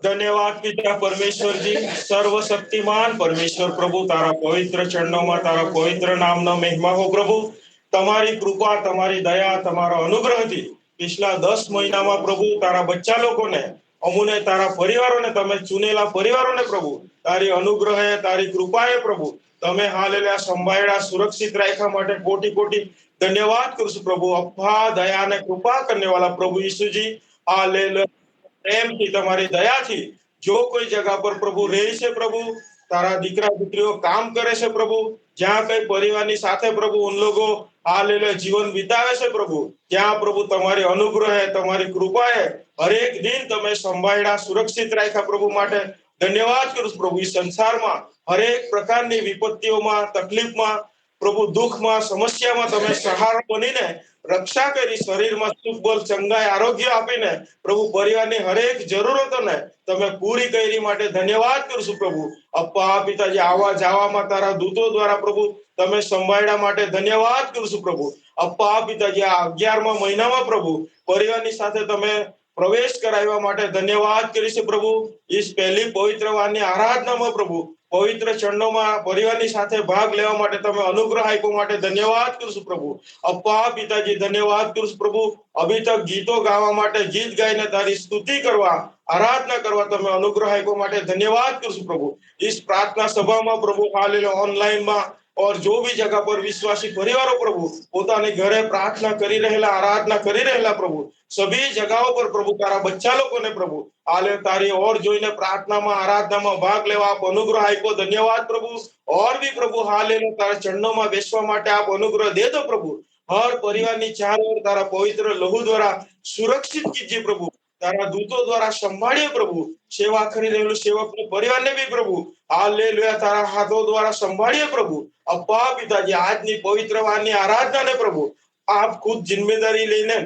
धन्यवाद पिता परमेश्वर जी, सर्वशक्तिमान परमेश्वर प्रभु, तारा पवित्र चरणों में तारा पवित्र नाम ना महिमा हो प्रभु। तमारी कृपा, तमारी दया, तमारा अनुग्रह थी पिछला 10 महीना में प्रभु तारा बच्चा लोगों ने अमुने तारा परिवारों ने तमे चुनेला परिवारों ने प्रभु तारी अनुग्रह है, तारी कृपा है प्रभु। तमे हालेलुया संभाळ्या सुरक्षित राख्या माटे कोटि कोटि धन्यवाद करूं છું प्रभु। अप्पा दया ने कृपा करने वाला प्रभु यीशु जी, हालेलुया प्रेम थी તમારી દયાથી જો કોઈ જગા પર પ્રભુ રહે છે પ્રભુ, તારા દીકરા દીકરીઓ કામ કરે છે પ્રભુ, જ્યાં કઈ પરિવારની સાથે પ્રભુ ઉન લોકો હાલેલુયા જીવન વિતાવે છે પ્રભુ, ત્યાં પ્રભુ તમારી અનુગ્રહ है, તમારી કૃપા है, હરેક દિન તમે સંભાળ્યા સુરક્ષિત રાખ્યા પ્રભુ માટે ધન્યવાદ કરું છું પ્રભુ। इस સંસારમાં હરેક પ્રકારની વિપત્તિઓમાં તકલીફમાં प्रभु दुख में समस्या में तमे सहारा बनीने रक्षा करी शरीर में सुख बल चंगाई आरोग्य आपीने प्रभु परिवार की हरेक जरूरतों ने तमे पूरी करी माटे धन्यवाद करूं છું प्रभु। अप्पा पिताजी आवा जावा में तारा दूतों द्वारा प्रभु तमे संभाळ्या माटे धन्यवाद करूं છું प्रभु। अप्पा पिताजी आ 11मा महीना में प्रभु परिवार ની સાથે તમે प्रवेश कराव्या माटे धन्यवाद करी છે प्रभु। इस पहली पवित्र वाणी आराधना में प्रभु पवित्र चरणों में परिवार ની સાથે भाग लेवा माटे तमे अनुग्रह आप्यो माटे धन्यवाद करूं છું प्रभु। अप्पा पिताजी धन्यवाद करूं છું प्रभु। अभी तक गीतों गावा माटे गीत गाईने तारी स्तुति करवा आराधना करवा तमे अनुग्रह आप्यो माटे धन्यवाद करूं છું प्रभु। इस प्रार्थना सभा में प्रभु हालेलुया ऑनलाइन में और जो भी जगह पर विश्वासी परिवारों प्रभु पोतानी घरे प्रार्थना करी रहेला आराधना करी रहेला प्रभु सभी जगहों पर प्रभु तारा बच्चा लोगों ने प्रभु आले तारी और जोईने प्रार्थना में आराधना में भाग लेवा आप अनुग्रह आप्यो धन्यवाद प्रभु। और भी प्रभु हालेलुया तारा चरणों में बेसवा माटे आप अनुग्रह दे दो प्रभु। हर परिवार ની ચાર ઓર તારા પવિત્ર લહુ દ્વારા સુરક્ષિત કીજીએ પ્રભુ। तारा दूतों द्वारा संभाळिए प्रभु। सेवा करी रहेलो सेवक परिवार ने भी प्रभु हालेलुया तारा हाथों द्वारा संभाळिए प्रभु। अप्पा पिताजी આજની પવિત્ર વારની आराधना ने प्रभु आप खुद जिम्मेदारी लेने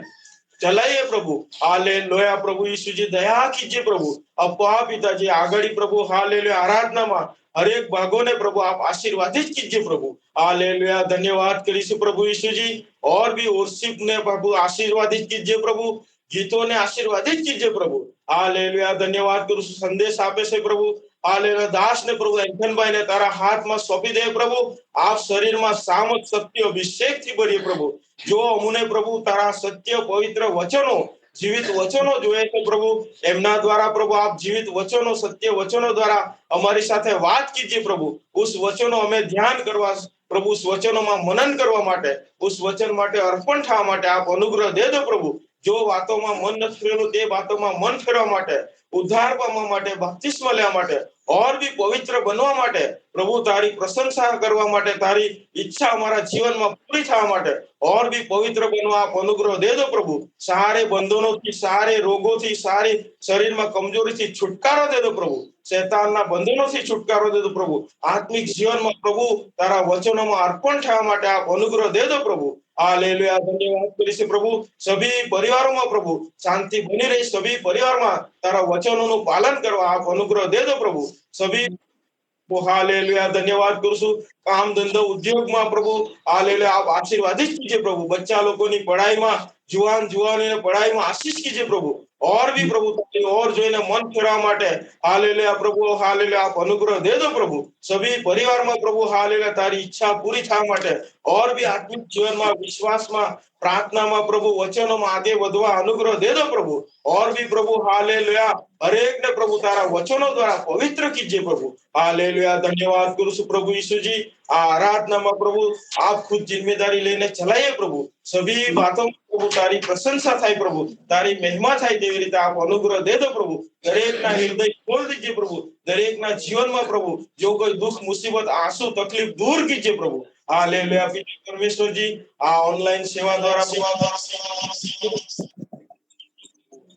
चलाइए प्रभु। हालेलुया प्रभु यीशु जी दया कीजिए प्रभु। अप्पा पिताजी आगड़ी प्रभु हालेलुया आराधना में हरेक भागों ने प्रभु आप आशीर्वादित कीजिए प्रभु। हालेलुया धन्यवाद करीशु प्रभु यीशु जी। और भी वर्शिप ने प्रभु आशीर्वादित कीजिए प्रभु। गीतों ने आशीर्वादित कीजिए प्रभु। हालेलुया धन्यवाद करूं છું संदेश आपे से प्रभु। हालेलुया दास ने प्रभु एंथन भाई ने तारा हाथ में सौंपी दे प्रभु। आप शरीर में सामर्थ सत्य अभिषेक थी भरिए प्रभु। जो अमुने प्रभु तारा सत्य पवित्र वचनों जीवित वचनों जोए तो प्रभु एमना द्वारा प्रभु आप जीवित वचनों सत्य वचनों द्वारा हमारी साथे बात कीजिए प्रभु। उस वचनों हमें ध्यान करवा प्रभु उस वचनों में मनन करवा माटे उस वचन माटे अर्पण थवा माटे आप अनुग्रह दे दो प्रभु। जो बातों में मन न फेरવું તે बातों में मन फेरवा माटे उद्धार पामवा माटे बपतिस्मा लेवा माटे और भी पवित्र बनवा माटे प्रभु तारी प्रशंसा करवा माटे तारी इच्छा हमारा जीवन में पूरी थवा माटे और भी पवित्र बनवा आप अनुग्रह दे दो प्रभु। सारे बंधनों थी सारे रोगों थी सारी शरीर में कमजोरी थी छुटकारा दे दो प्रभु। शैतानना बंधनों से छुटकारो दे दो प्रभु। आत्मिक जीवन में प्रभु तारा वचनों में अर्पण थवा माटे आप अनुग्रह दे दो प्रभु। हालेलुया धन्यवाद करीशु प्रभु। सभी परिवारों में प्रभु शांति बनी रही सभी परिवार में तारा वचनों नु पालन करवा आप अनुग्रह दे दो प्रभु। सभी हालेलुया धन्यवाद करूं છું काम धंधा उद्योग में प्रभु हालेलुया आप आशीर्वादित कीजिए प्रभु। बच्चा लोगों की पढ़ाई में जुआन जुआनी ने पढ़ाई में आशीष कीजिए प्रभु। और भी प्रभु तारी और जोईने मन फेरवा माटे हालेलुया प्रभु हालेलुया आप अनुग्रह दे दो प्रभु। सभी परिवार में प्रभु हालेलुया तारी इच्छा पूरी थवा माटे और भी आत्मिक जीवन में विश्वास में प्रार्थना में प्रभु वचनों में आगे बढ़वा अनुग्रह दे दो प्रभु। और भी प्रभु हालेलुया हरेक ने प्रभु तारा वचनों द्वारा पवित्र कीजिए प्रभु। हालेलुया धन्यवाद करूं છું प्रभु यीशु जी। आराधना में प्रभु आप खुद जिम्मेदारी लेने चलाइए प्रभु। सभी बातों में प्रभु तारी प्रशंसा थाय प्रभु तारी महिमा थाय तेवी रीते आप अनुग्रह दे दो प्रभु। दरेक ना हृदय खोल दीजिए प्रभु। दरेक ना जीवन में प्रभु जो कोई दुख मुसीबत आंसू तकलीफ दूर कीजिए प्रभु। हालेलुया पिता परमेश्वर जी आ ऑनलाइन सेवा द्वारा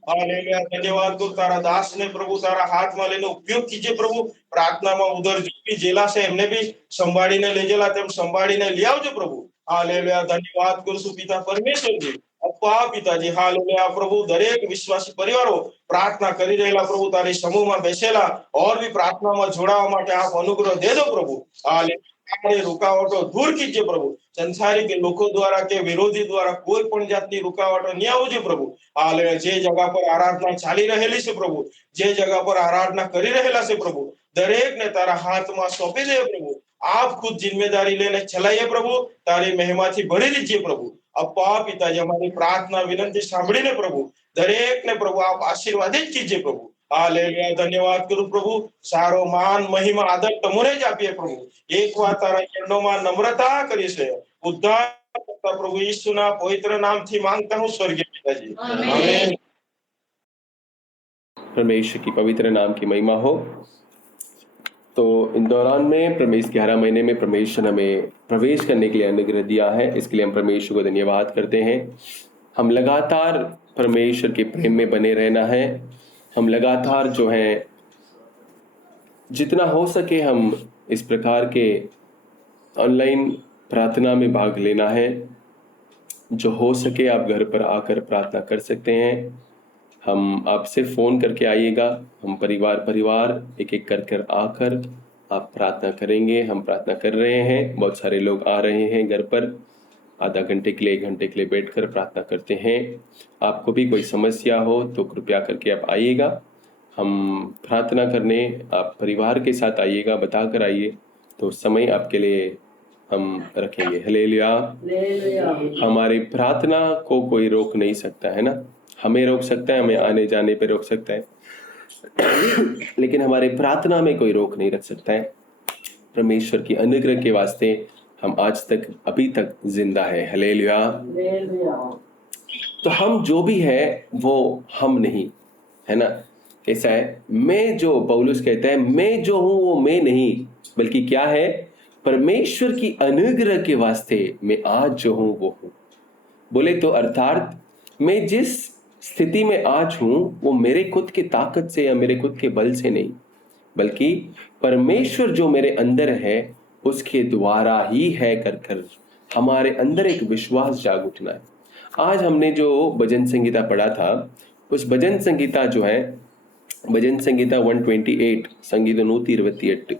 हालेलुया धन्यवाद को तारा दास ने प्रभु तारा हाथ में लेने उपयोग कीजिए प्रभु। प्रार्थना में उधर जो भी जेला से हमने भी संभाळीने ले जेला तेम संभाळीने ले आवजो प्रभु। हालेलुया धन्यवाद करूं છું पिता परमेश्वर जी। अप्पा पिताजी हालेलुया प्रभु दरेक विश्वासी परिवारो प्रार्थना કરી રહેલા પ્રભુ તારી સમૂહમાં બેસેલા और भी પ્રાર્થનામાં જોડાવા માટે આપ અનુગ્રહ દેજો પ્રભુ હાલેલુયા આપણે रुकावटो दूर कीजिए प्रभु संसारी के लोगों द्वारा के विरोधी द्वारा कोई पण जातनी रुकावटो नहीं आवजे प्रभु हालेलुया जे जगह पर आराधना चाली रहेली છે प्रभु जे जगह पर आराधना કરી રહેલા છે प्रभु दरेक ने तारा हाथમાં सौंपी दे प्रभु आप खुद जिम्मेदारी लेने चलाइए प्रभु तारी महिमा थी भरी दीजिए प्रभु अप्पा पिताजी हमारी प्रार्थना विनंती सांभळीने प्रभु दरेक ने प्रभु आप आशीर्वादित कीजिए प्रभु हालेलुया धन्यवाद करूं प्रभु सारो मान महिमा आदर तमोने ज आपीए प्रभु एक વાર તારા ચરણોમાં નમ્રતા કરી છે ઉદ્ધાર કરતા પ્રભુ ઈસુના પવિત્ર નામથી માંગતા હું સ્વર્ગીય પિતાજી આમેન। परमेश्वर की पवित्र नाम की महिमा हो। तो इन दौरान में प्रवेश 11 महीने में परमेश्वर हमें प्रवेश करने के लिए अनुग्रह दिया है, इसके लिए हम परमेश्वर को धन्यवाद करते हैं। हम लगातार परमेश्वर के प्रेम में बने रहना है। हम लगातार जो है जितना हो सके हम इस प्रकार के ऑनलाइन प्रार्थना में भाग लेना है। जो हो सके आप घर पर आकर प्रार्थना कर सकते हैं। हम आपसे फ़ोन करके आइएगा, हम परिवार एक एक कर आकर आप प्रार्थना करेंगे। हम प्रार्थना कर रहे हैं, बहुत सारे लोग आ रहे हैं घर पर, आधा घंटे के लिए 1 घंटे के लिए बैठकर प्रार्थना करते हैं। आपको भी कोई समस्या हो तो कृपया करके आप आइएगा, हम प्रार्थना करने आप परिवार के साथ आइएगा, बता कर आइए, तो समय आपके लिए हम रखेंगे। हालेलुया। हमारी प्रार्थना को कोई रोक नहीं सकता है ना, हमें रोक सकता है, हमें आने जाने पे रोक सकता है लेकिन हमारे प्रार्थना में कोई रोक नहीं रख सकता है। परमेश्वर की अनुग्रह के वास्ते हम आज तक अभी तक जिंदा है। हालेलुया। तो हम जो भी है वो हम नहीं है ना, कैसा है, मैं जो पौलुस कहता है मैं जो हूं वो मैं नहीं, बल्कि क्या है, परमेश्वर की अनुग्रह के वास्ते मैं आज जो हूं वो हूं। बोले तो अर्थात मैं जिस स्थिति में आज हूं वो मेरे खुद की ताकत से या मेरे खुद के बल से नहीं, बल्कि परमेश्वर जो मेरे अंदर है उसके द्वारा ही है कर हमारे अंदर एक विश्वास जाग उठना है। आज हमने जो भजन संगीता पढ़ा था, उस भजन संगीता जो है भजन संगीता 128 संगीत 128,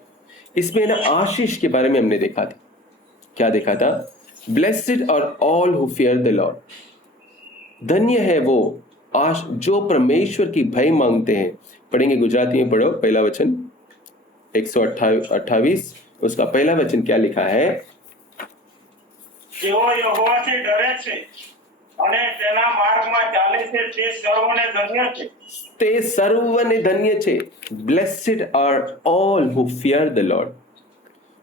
इसमें ना आशीष के बारे में हमने देखा था। क्या देखा था? Blessed are all who fear the Lord, धन्य है वो जो परमेश्वर की भय मांगते हैं। पढ़ेंगे, गुजराती में पढ़ो। पहला वचन 128 उसका पहला वचन क्या लिखा है? જેઓ યહોવાથી ડરે છે અને તેના માર્ગમાં ચાલે છે તે સર્વને ધન્ય છે। તે સર્વને ધન્ય છે। Blessed are all who fear the Lord,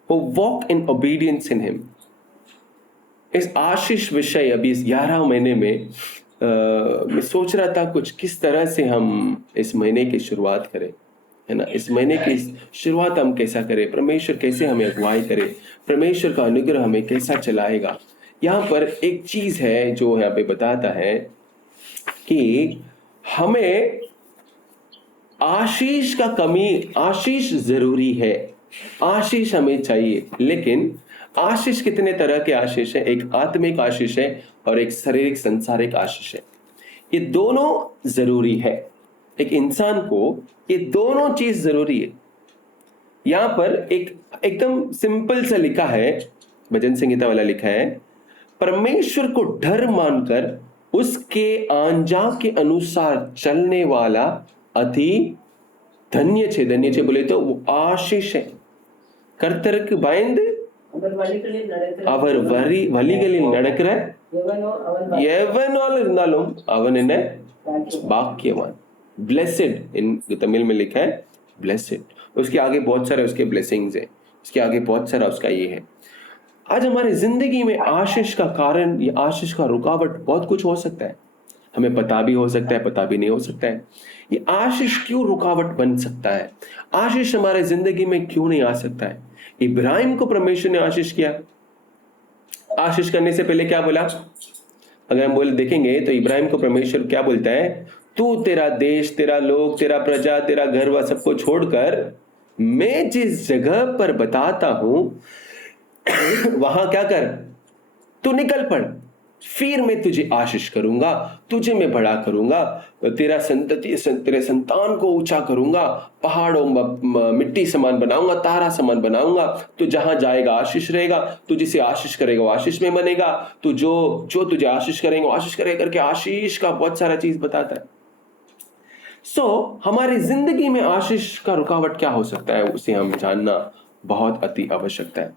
who walk in obedience in him। इस आशीष विषय अभी इस 11 महीने में मैं सोच रहा था कुछ किस तरह से हम इस महीने की शुरुआत करें, है ना। इस महीने की शुरुआत हम कैसा करें, परमेश्वर कैसे हमें अगुवाई करे, परमेश्वर का अनुग्रह हमें कैसा चलाएगा। यहाँ पर एक चीज है जो यहाँ पे बताता है कि हमें आशीष जरूरी है, आशीष हमें चाहिए। लेकिन आशीष कितने तरह के आशीष है? एक आत्मिक आशीष है और एक शारीरिक संसारिक आशीष है। ये दोनों जरूरी है, एक इंसान को ये दोनों चीज जरूरी है। यहां पर एक एकदम सिंपल सा लिखा है, भजन संगीता वाला लिखा है, परमेश्वर को डर मानकर उसके आज्ञा के अनुसार चलने वाला अति धन्य छे। धन्य छे बोले तो वो आशीष है। कर्तருக்கு பயந்து அவர் வழிகளில் நடக்கிற எவனால இருந்தாலும் அவன் என்ன பாக்கியவாन। ब्लेसेड इन तमिल में लिखा है ब्लेसेड, उसके आगे बहुत सारा उसके ब्लेसिंग्स है, उसके आगे बहुत सारा उसका ये है। आज हमारी जिंदगी में आशीष का कारण या आशीष का रुकावट बहुत कुछ हो सकता है, हमें पता भी हो सकता है, पता भी नहीं हो सकता है। ये आशीष क्यों रुकावट बन सकता है? आशीष हमारे जिंदगी में क्यों नहीं आ सकता है? इब्राहिम को परमेश्वर ने आशीष किया। आशीष करने से पहले क्या बोला? अगर हम बोले देखेंगे तो इब्राहिम को परमेश्वर क्या बोलता है? तू तेरा देश, तेरा लोग, तेरा प्रजा, तेरा घर व सबको छोड़कर मैं जिस जगह पर बताता हूं वहां क्या कर, तू निकल पड़। फिर मैं तुझे आशीष करूंगा, तुझे मैं बड़ा करूंगा, तेरे संतान को ऊंचा करूंगा, पहाड़ों मिट्टी समान बनाऊंगा, तारा समान बनाऊंगा। तू जहां जाएगा आशीष रहेगा, तू जिसे आशीष करेगा वो आशीष में बनेगा, तू जो जो तुझे आशीष करेंगे वो आशीष करेगा करके आशीष का बहुत सारा चीज बताता है। हमारी जिंदगी में आशीष का रुकावट क्या हो सकता है, उसे हम जानना बहुत अति आवश्यकता है।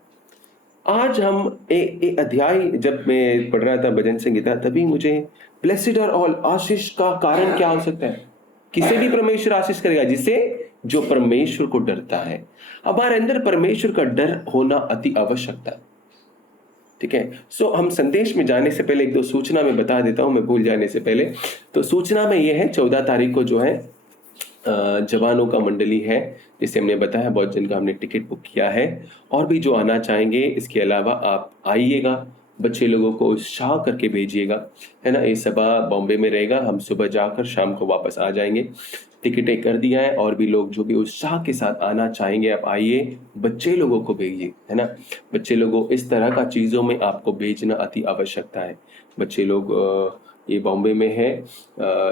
आज हम एक अध्याय जब मैं पढ़ रहा था भजन संगीता, तभी मुझे ब्लेसिड आर ऑल, आशीष का कारण क्या हो सकता है? किसे भी परमेश्वर आशीष करेगा, जिसे जो परमेश्वर को डरता है। हमारे अंदर परमेश्वर का डर होना अति आवश्यकता है। ठीक है, हम संदेश में जाने से पहले एक दो सूचना में बता देता हूं, मैं भूल जाने से पहले। तो सूचना में यह है 14 तारीख को जो है जवानों का मंडली है, जिसे हमने बताया, बहुत जन का हमने टिकट बुक किया है। और भी जो आना चाहेंगे, इसके अलावा आप आइएगा, बच्चे लोगों को उत्साह करके भेजिएगा, है ना। ये सभा बॉम्बे में रहेगा, हम सुबह जाकर शाम को वापस आ जाएंगे। टिकटें कर दिया है, और भी लोग जो भी उत्साह के साथ आना चाहेंगे आप आइए, बच्चे लोगों को भेजिए, है ना। बच्चे लोगों इस तरह का चीज़ों में आपको भेजना अति आवश्यकता है। बच्चे लोग ये बॉम्बे में है,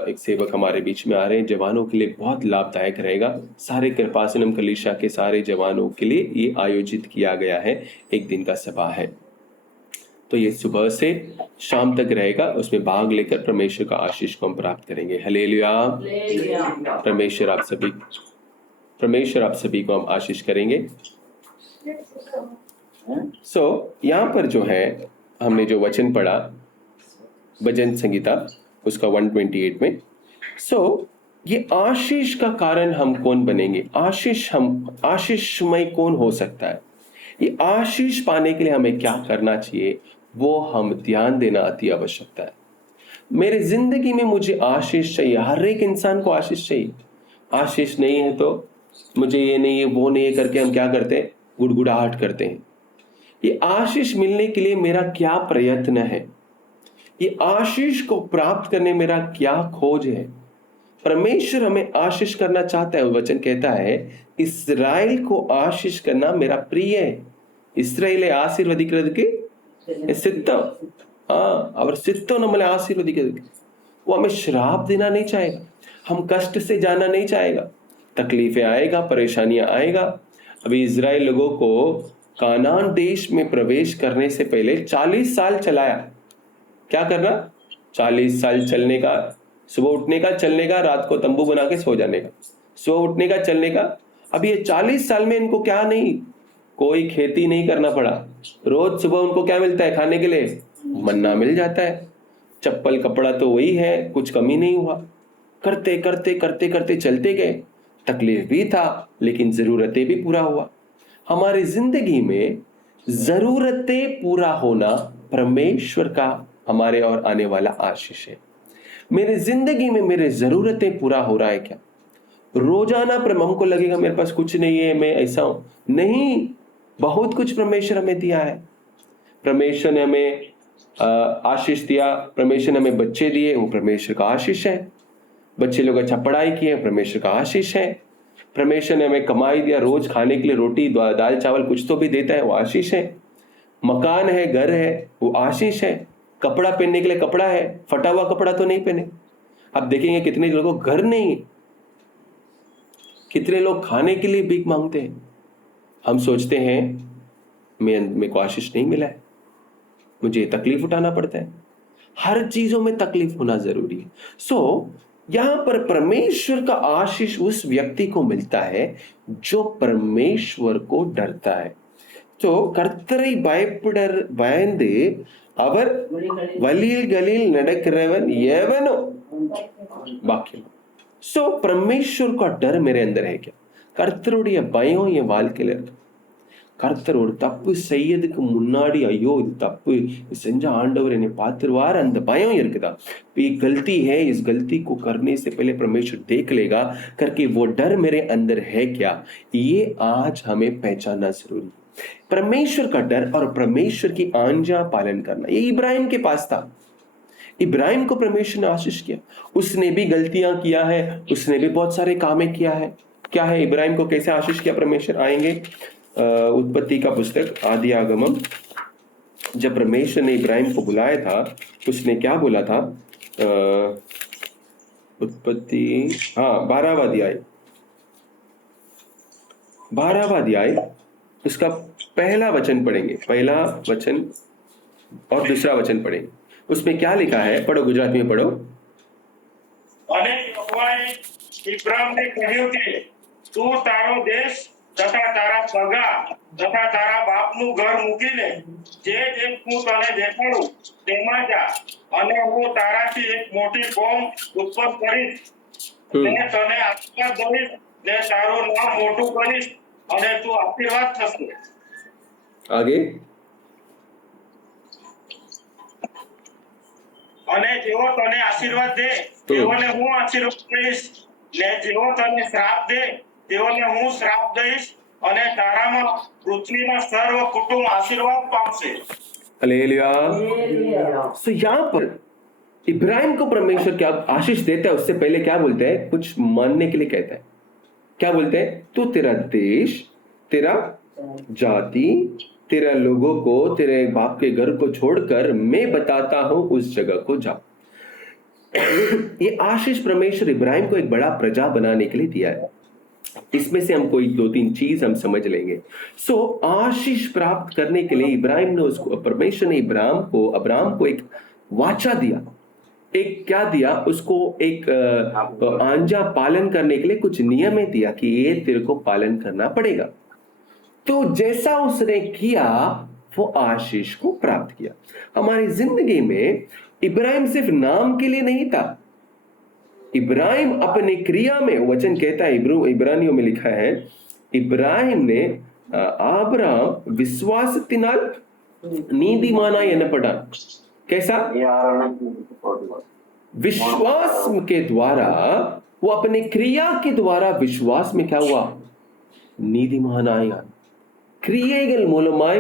एक सेवक हमारे बीच में आ रहे हैं, जवानों के लिए बहुत लाभदायक रहेगा। सारे कृपासनम कलीसिया के सारे जवानों के लिए ये आयोजित किया गया है, एक दिन का सभा है। तो ये सुबह से शाम तक रहेगा, उसमें भाग लेकर परमेश्वर का आशीष को हम प्राप्त करेंगे। हालेलुया। परमेश्वर आप सभी को हम आशीष करेंगे। यहाँ पर जो है हमने जो वचन पढ़ा भजन संगीता उसका 128 में, ये आशीष का कारण हम कौन बनेंगे, आशीषमय कौन हो सकता है, ये आशीष पाने के लिए हमें क्या करना चाहिए, वो हम ध्यान देना अति आवश्यकता है। मेरे जिंदगी में मुझे आशीष चाहिए, हर एक इंसान को आशीष चाहिए। आशीष नहीं है तो मुझे ये नहीं है वो नहीं है करके हम क्या करते हैं, गुड़गुड़ाहट करते हैं। ये आशीष मिलने के लिए मेरा क्या प्रयत्न है, ये आशीष को प्राप्त करने मेरा क्या खोज है। परमेश्वर हमें आशीष करना चाहता है। वचन कहता है इस्राएल को आशीष करना मेरा प्रिय है। इस्राएल आशीर्वदिक्के सिद्धम, और सिद्धो नमले आशीर्वदिक्के। वो हमें श्राप देना नहीं चाहेगा, हम कष्ट से जाना नहीं चाहेगा, तकलीफें आएगा, परेशानियां आएगा। अभी इजराइल लोगों को कानान देश में प्रवेश करने से पहले 40 साल चलाया। क्या करना, 40 साल चलने का, सुबह उठने का, चलने का, रात को तंबू बना के सो जाने का, सुबह उठने का, चलने का। अब ये 40 साल में इनको क्या नहीं, कोई खेती नहीं करना पड़ा। रोज सुबह उनको क्या मिलता है खाने के लिए, मन्ना मिल जाता है। चप्पल कपड़ा तो वही है, कुछ कमी नहीं हुआ। करते करते करते करते चलते गए, तकलीफ भी था लेकिन जरूरतें भी पूरा हुआ। हमारी जिंदगी में जरूरतें पूरा होना परमेश्वर का हमारे और आने वाला आशीष है। मेरे जिंदगी में मेरे जरूरतें पूरा हो रहा है क्या? रोजाना हमको लगेगा मेरे पास कुछ नहीं है, मैं ऐसा हूं, नहीं, बहुत कुछ परमेश्वर हमें दिया है। परमेश्वर ने हमें आशीष दिया, परमेश्वर ने हमें बच्चे दिए, वो परमेश्वर का आशीष है। बच्चे लोग अच्छा पढ़ाई किए, परमेश्वर का आशीष है। परमेश्वर ने हमें कमाई दिया, रोज खाने के लिए रोटी दाल चावल कुछ तो भी देता है, वो आशीष है। मकान है, घर है, वो आशीष है। कपड़ा पहनने के लिए कपड़ा है, फटा हुआ कपड़ा तो नहीं पहने। आप देखेंगे कितने लोगों को घर नहीं, कितने लोग खाने के लिए भीख मांगते हैं। हम सोचते हैं मेरे को आशीष नहीं मिला है, मुझे तकलीफ उठाना पड़ता है। हर चीजों में तकलीफ होना जरूरी है। यहां पर परमेश्वर का आशीष उस व्यक्ति को मिलता है जो परमेश्वर को डरता है। கர்த்தரை பயந்து அவர் வழிகளில் நடக்கிறவன் எவனோ வாக்கியம்। परमेश्वर का डर मेरे अंदर है क्या? கர்த்தருடைய பயம் என் வாழ்க்கையில இருக்கு। கர்த்தர் ஒரு தப்பு செய்யறதுக்கு முன்னாடி ஐயோ இது தப்பு, இது செஞ்ச आंडवर என்னை பார்த்துருவார், அந்த பயம் இருக்குதா? ये गलती है, इस गलती को करने से पहले परमेश्वर देख लेगा करके वो डर मेरे अंदर है क्या, ये आज हमें पहचानना जरूरी है। परमेश्वर का डर और परमेश्वर की आज्ञा पालन करना, ये इब्राहिम के पास था। इब्राहिम को परमेश्वर ने आशीष किया, उसने भी गलतियां किया है, उसने भी बहुत सारे कामें किया है। क्या है, इब्राहिम को कैसे आशीष किया परमेश्वर? आएंगे उत्पत्ति का पुस्तक आदि आगमन जब परमेश्वर ने इब्राहिम को बुलाया था, उसने क्या बोला था? उत्पत्ति, हाँ, 12वां अध्याय उसका पहला वचन पढ़ेंगे, पहला वचन और दूसरा वचन पढ़ेंगे। उसमें क्या लिखा है? पढ़ो, गुजराती में पढ़ो। અને યહોવાએ ઇબ્રામને કહ્યું કે તું તારો દેશ તથા તારા સગા તથા તારા બાપનું ઘર મૂકીને જે દેશ હું તને દેખાડું તેમાં જા અને હું તારાથી એક મોટી કોમ ઉત્પન્ન કરીશ અને તને આશીર્વાદ દઈશ ને તારું નામ મોટું કરીશ અને તું આશીર્વાદ થશે. आगे અને જેવો તને આશીર્વાદ દે તેઓને હું આશીર્વાદ દઈશ ને જેવો તને શ્રાપ દે તેઓને હું શ્રાપ દઈશ અને તારામાં પૃથ્વીના સર્વ કુટુંબ આશીર્વાદ પામશે. हालेलुया। सो यहाँ पर इब्राहिम को परमेश्वर क्या आशीष देता है, उससे पहले क्या बोलते हैं? कुछ मानने के लिए कहता है। क्या बोलते हैं? तो तेरा देश, तेरा जाति, तेरा लोगों को, तेरे बाप के घर को छोड़कर मैं बताता हूं उस जगह को जा। ये आशीष परमेश्वर इब्राहिम को एक बड़ा प्रजा बनाने के लिए दिया है। इसमें से हम कोई 2-3 चीज हम समझ लेंगे। सो आशीष प्राप्त करने के लिए इब्राहिम ने उसको, परमेश्वर ने अब्राहम को एक वाचा दिया, एक क्या दिया उसको? एक आंजा पालन करने के लिए कुछ नियम दिया कि ये तेरे को पालन करना पड़ेगा। तो जैसा उसने किया वो आशीष को प्राप्त किया। हमारी जिंदगी में इब्राहिम सिर्फ नाम के लिए नहीं था, इब्राहिम अपने क्रिया में, वचन कहता है, इब्रानियों में लिखा है, इब्राहिम ने अब्राहम विश्वासத்தினால் நீதிமானாய் எண்ணப்பட்டான். कैसा? विश्वास के द्वारा, वो अपने क्रिया के द्वारा विश्वास में क्या हुआ? நீதிமானாய். கிரியைகள் மூலமாய்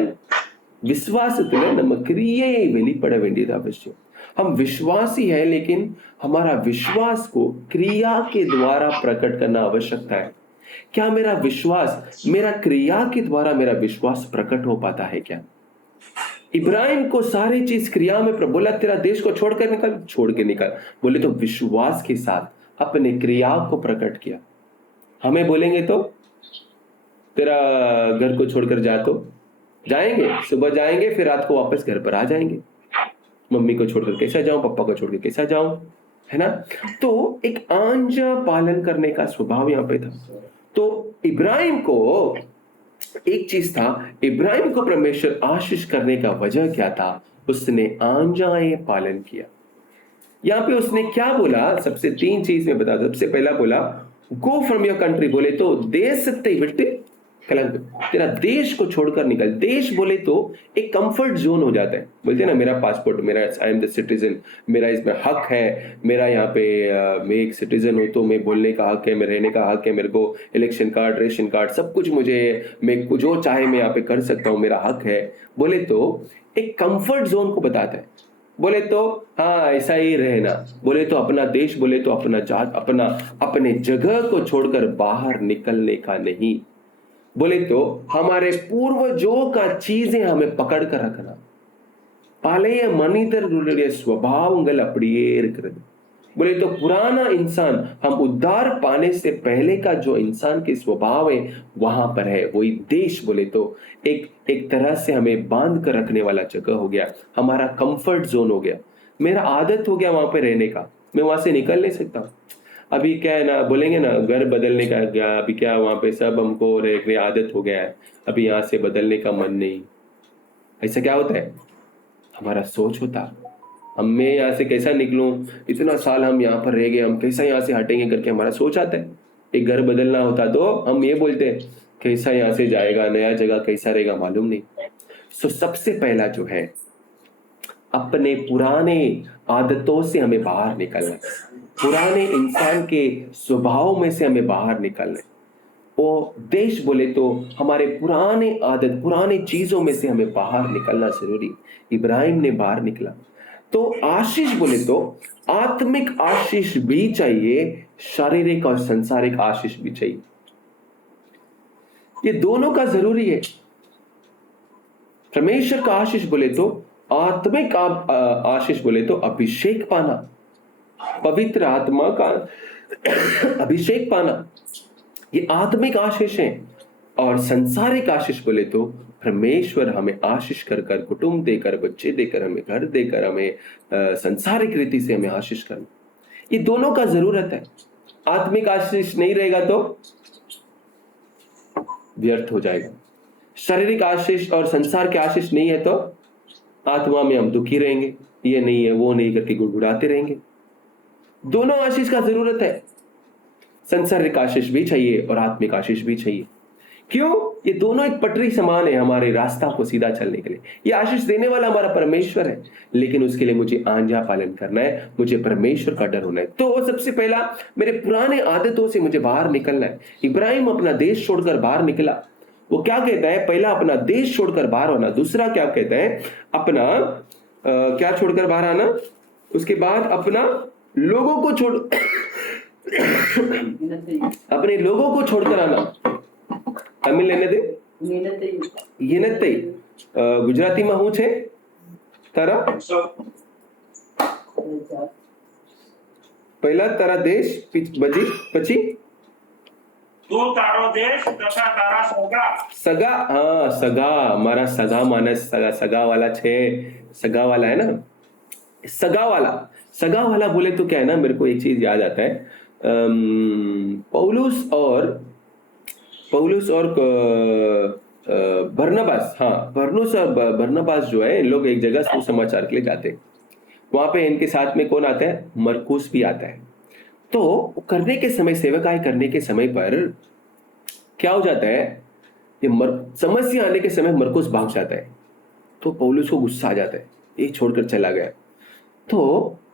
விசுவாசத்துல நம்ம கிரியையை வெளிப்பட வேண்டியது அவசியம். हम विश्वासी है, लेकिन हमारा विश्वास को क्रिया के द्वारा प्रकट करना आवश्यकता है। क्या मेरा विश्वास, मेरा क्रिया के द्वारा मेरा विश्वास प्रकट हो पाता है क्या? इब्राहिम को सारी चीज क्रिया में बोला, तेरा देश को छोड़ के निकल, बोले तो विश्वास के साथ अपने क्रिया को प्रकट किया। हमें बोलेंगे तो तेरा घर को छोड़कर जा, तो जाएंगे, सुबह जाएंगे, फिर रात को वापस घर पर आ जाएंगे। मम्मी को छोड़कर कैसा जाऊं, पापा को छोड़कर कैसा जाऊं, है ना? तो एक आंजा पालन करने का स्वभाव यहां पे था। तो इब्राहिम को एक चीज था, इब्राहिम को परमेश्वर आशीष करने का वजह क्या था? उसने आंजाए पालन किया। यहां पे उसने क्या बोला? सबसे 3 चीज में बता दो। सबसे पहला बोला गो फ्रॉम योर कंट्री, बोले तो देश सत्ते विट्टे कलंक, तेरा देश को छोड़कर निकल। देश बोले तो एक कंफर्ट जोन हो जाता है। बोलते हैं ना, मेरा पासपोर्ट, मेरा आई एम द सिटीजन, मेरा इसमें हक है, मेरा यहाँ पे मैं एक सिटीजन हूँ तो मैं बोलने का हक है, मैं रहने का हक है, मेरे को इलेक्शन कार्ड, रेशन कार्ड, सब कुछ मुझे, मैं जो चाहे मैं यहाँ पे कर सकता हूँ, मेरा हक है। बोले तो एक कंफर्ट जोन को बताता है। बोले तो हाँ ऐसा ही रहना, बोले तो अपना देश, बोले तो अपना जात, अपने जगह को छोड़कर बाहर निकलने का नहीं। बोले तो हमारे पूर्वजों का चीजें हमें पकड़ कर रखना। பழைய மனிதர்களுடைய स्वभावங்கள் அப்படியே இருக்கிறது। बोले तो पुराना इंसान, हम उद्धार पाने से पहले का जो इंसान के स्वभाव है वहां पर है। वही देश बोले तो एक तरह से हमें बांध कर रखने वाला जगह हो गया, हमारा कंफर्ट जोन हो गया। मेरा आदत हो गया वहां पे रहने का, मैं वहां से निकल नहीं सकता। अभी क्या है ना, बोलेंगे ना घर बदलने का, क्या अभी क्या वहां पे सब हमको रहने आदत हो गया है, अभी यहाँ से बदलने का मन नहीं। ऐसा क्या होता है? हमारा सोच होता, हम मैं यहाँ से कैसा निकलूं, इतना साल हम यहाँ पर रह गए, हम कैसा यहाँ से हटेंगे करके हमारा सोच आता है। एक घर बदलना होता तो हम ये बोलते हैं कैसा यहाँ से जाएगा, नया जगह कैसा रहेगा मालूम नहीं। सो सबसे पहला जो है, अपने पुराने आदतों से हमें बाहर निकलना, पुराने इंसान के स्वभाव में से हमें बाहर निकलना। वो देश बोले तो हमारे पुराने आदत, पुराने चीजों में से हमें बाहर निकलना जरूरी। इब्राहिम ने बाहर निकला। तो आशीष बोले तो आत्मिक आशीष भी चाहिए, शारीरिक और सांसारिक आशीष भी चाहिए। ये दोनों का जरूरी है। परमेश्वर का आशीष बोले तो आत्मिक आशीष बोले तो अभिषेक पाना, पवित्र आत्मा का अभिषेक पाना, ये आत्मिक आशीष है। और संसारिक आशीष बोले तो परमेश्वर हमें आशीष कर कर, कुटुंब देकर, बच्चे देकर, हमें घर देकर, हमें संसारिक रीति से हमें आशीष करना, ये दोनों का जरूरत है। आत्मिक आशीष नहीं रहेगा तो व्यर्थ हो जाएगा। शारीरिक आशीष और संसार के आशीष नहीं है तो आत्मा में हम दुखी रहेंगे, ये नहीं है वो नहीं करके गुड़गुड़ाते रहेंगे। दोनों आशीष का जरूरत है, संसारिक आशीष भी चाहिए और आत्मिक आशीष भी चाहिए। क्यों? ये दोनों एक पटरी समान है हमारे रास्ता को सीधा चलने के लिए। ये आशीष देने वाला हमारा परमेश्वर है, लेकिन उसके लिए मुझे आज्ञा पालन करना है, मुझे परमेश्वर का डर होना है। तो सबसे पहला मेरे पुराने आदतों से मुझे बाहर निकलना है। इब्राहिम अपना देश छोड़कर बाहर निकला, वो क्या कहता है? पहला अपना देश छोड़कर बाहर होना, दूसरा क्या कहता है? अपना क्या छोड़कर बाहर आना, उसके बाद अपना लोगों को छोड़ अपने लोगों को छोड़कर आना। तमिल लेने दे ये नते गुजराती में હું છે તારા પહેલા તારા દેશ પછી तू तारो देश तथा तारा सगा सगा, हाँ सगा, हमारा सगा मानस, सगा वाला छे, सगा वाला है ना, सगा वाला बोले तो क्या है ना, मेरे को एक चीज याद आता है। पौलुस और बरनबास, हाँ बरनूस और बरनबास जो है, इन लोग एक जगह सुसमाचार के लिए जाते हैं। वहां पे इनके साथ में कौन आता है? मरकुस भी आता है। तो करने के समय, सेवकाई करने के समय पर क्या हो जाता है, ये समस्या आने के समय मरकुस भाग जाता है। तो पौलुस को गुस्सा आ जाता है, ये छोड़कर चला गया। तो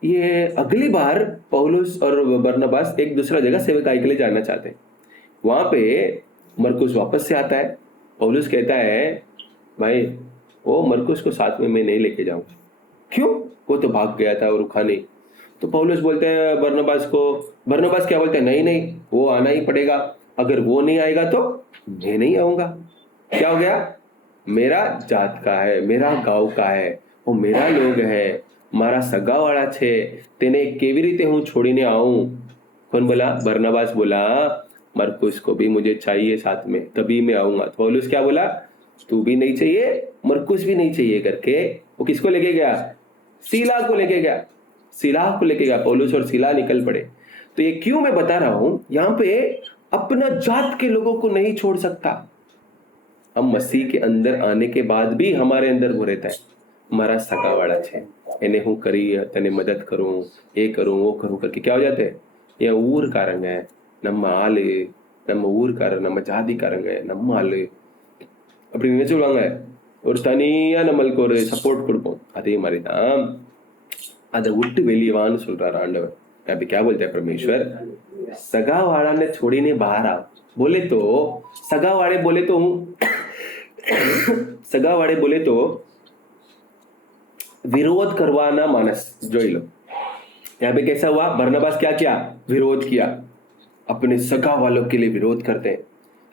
ये अगली बार पौलुस और बरनबास एक दूसरा जगह सेवकाई के लिए जाना चाहते हैं। वहां पे मरकुस वापस से आता है। पौलुस कहता है भाई वो मरकुस को साथ में मैं नहीं लेके जाऊंगा। क्यों? वो तो भाग गया था और रुका नहीं। तो पौलुस बोलते हैं बरनबास को, बरनबास क्या बोलते हैं? नहीं वो आना ही पड़ेगा, अगर वो नहीं आएगा तो मैं नहीं आऊंगा। क्या हो गया? मेरा जात का है, मेरा गांव का है, वो मेरा लोग है, मारा सगा वाला छे, तेने केवी रीते हूँ छोड़ीने आऊं? कौन बोला? बरनबास बोला मरकुस को भी मुझे चाहिए साथ में, तभी मैं आऊंगा। तो पौलुस क्या बोला? तू भी नहीं चाहिए, मरकुस भी नहीं चाहिए करके वो किसको लेके गया? सीला को लेके गया। पौलुस और सीला निकल पड़े। तो ये क्यों मैं बता रहा हूं, यहाँ पे अपना जात के लोगों को नहीं छोड़ सकता। हम मसीह के अंदर आने के बाद भी हमारे अंदर वो रहता है, हमारा सगावाड़ा छे, इन्हें हूँ करी तने मदद करूं, ये करूं वो करूं करके क्या हो जाते हैं? ये ऊर कारंग है, நம்ம ஆளு, நம்ம ஊருக்காரர், நம்ம ஜாதிக்காரங்க, நம்ம ஆளு அப்படி என்ன சொல்லுவாங்க, ஒரு தனியா நம்மளுக்கு ஒரு சப்போர்ட் கொடுப்போம்। அதே மாதிரி தான் அதை விட்டு வெளியே வான்னு சொல்றாரு आंडवर। अभी क्या बोलते हैं परमेश्वर? सगा वाला ने छोड़ीने बाहर आ बोले तो, सगा वाले बोले तो सगा वाले बोले तो विरोध करवाना मानस जोई लो। यहाँ पे कैसा हुआ? बरनबास क्या किया? विरोध किया, अपने सगा वालों के लिए विरोध करते हैं।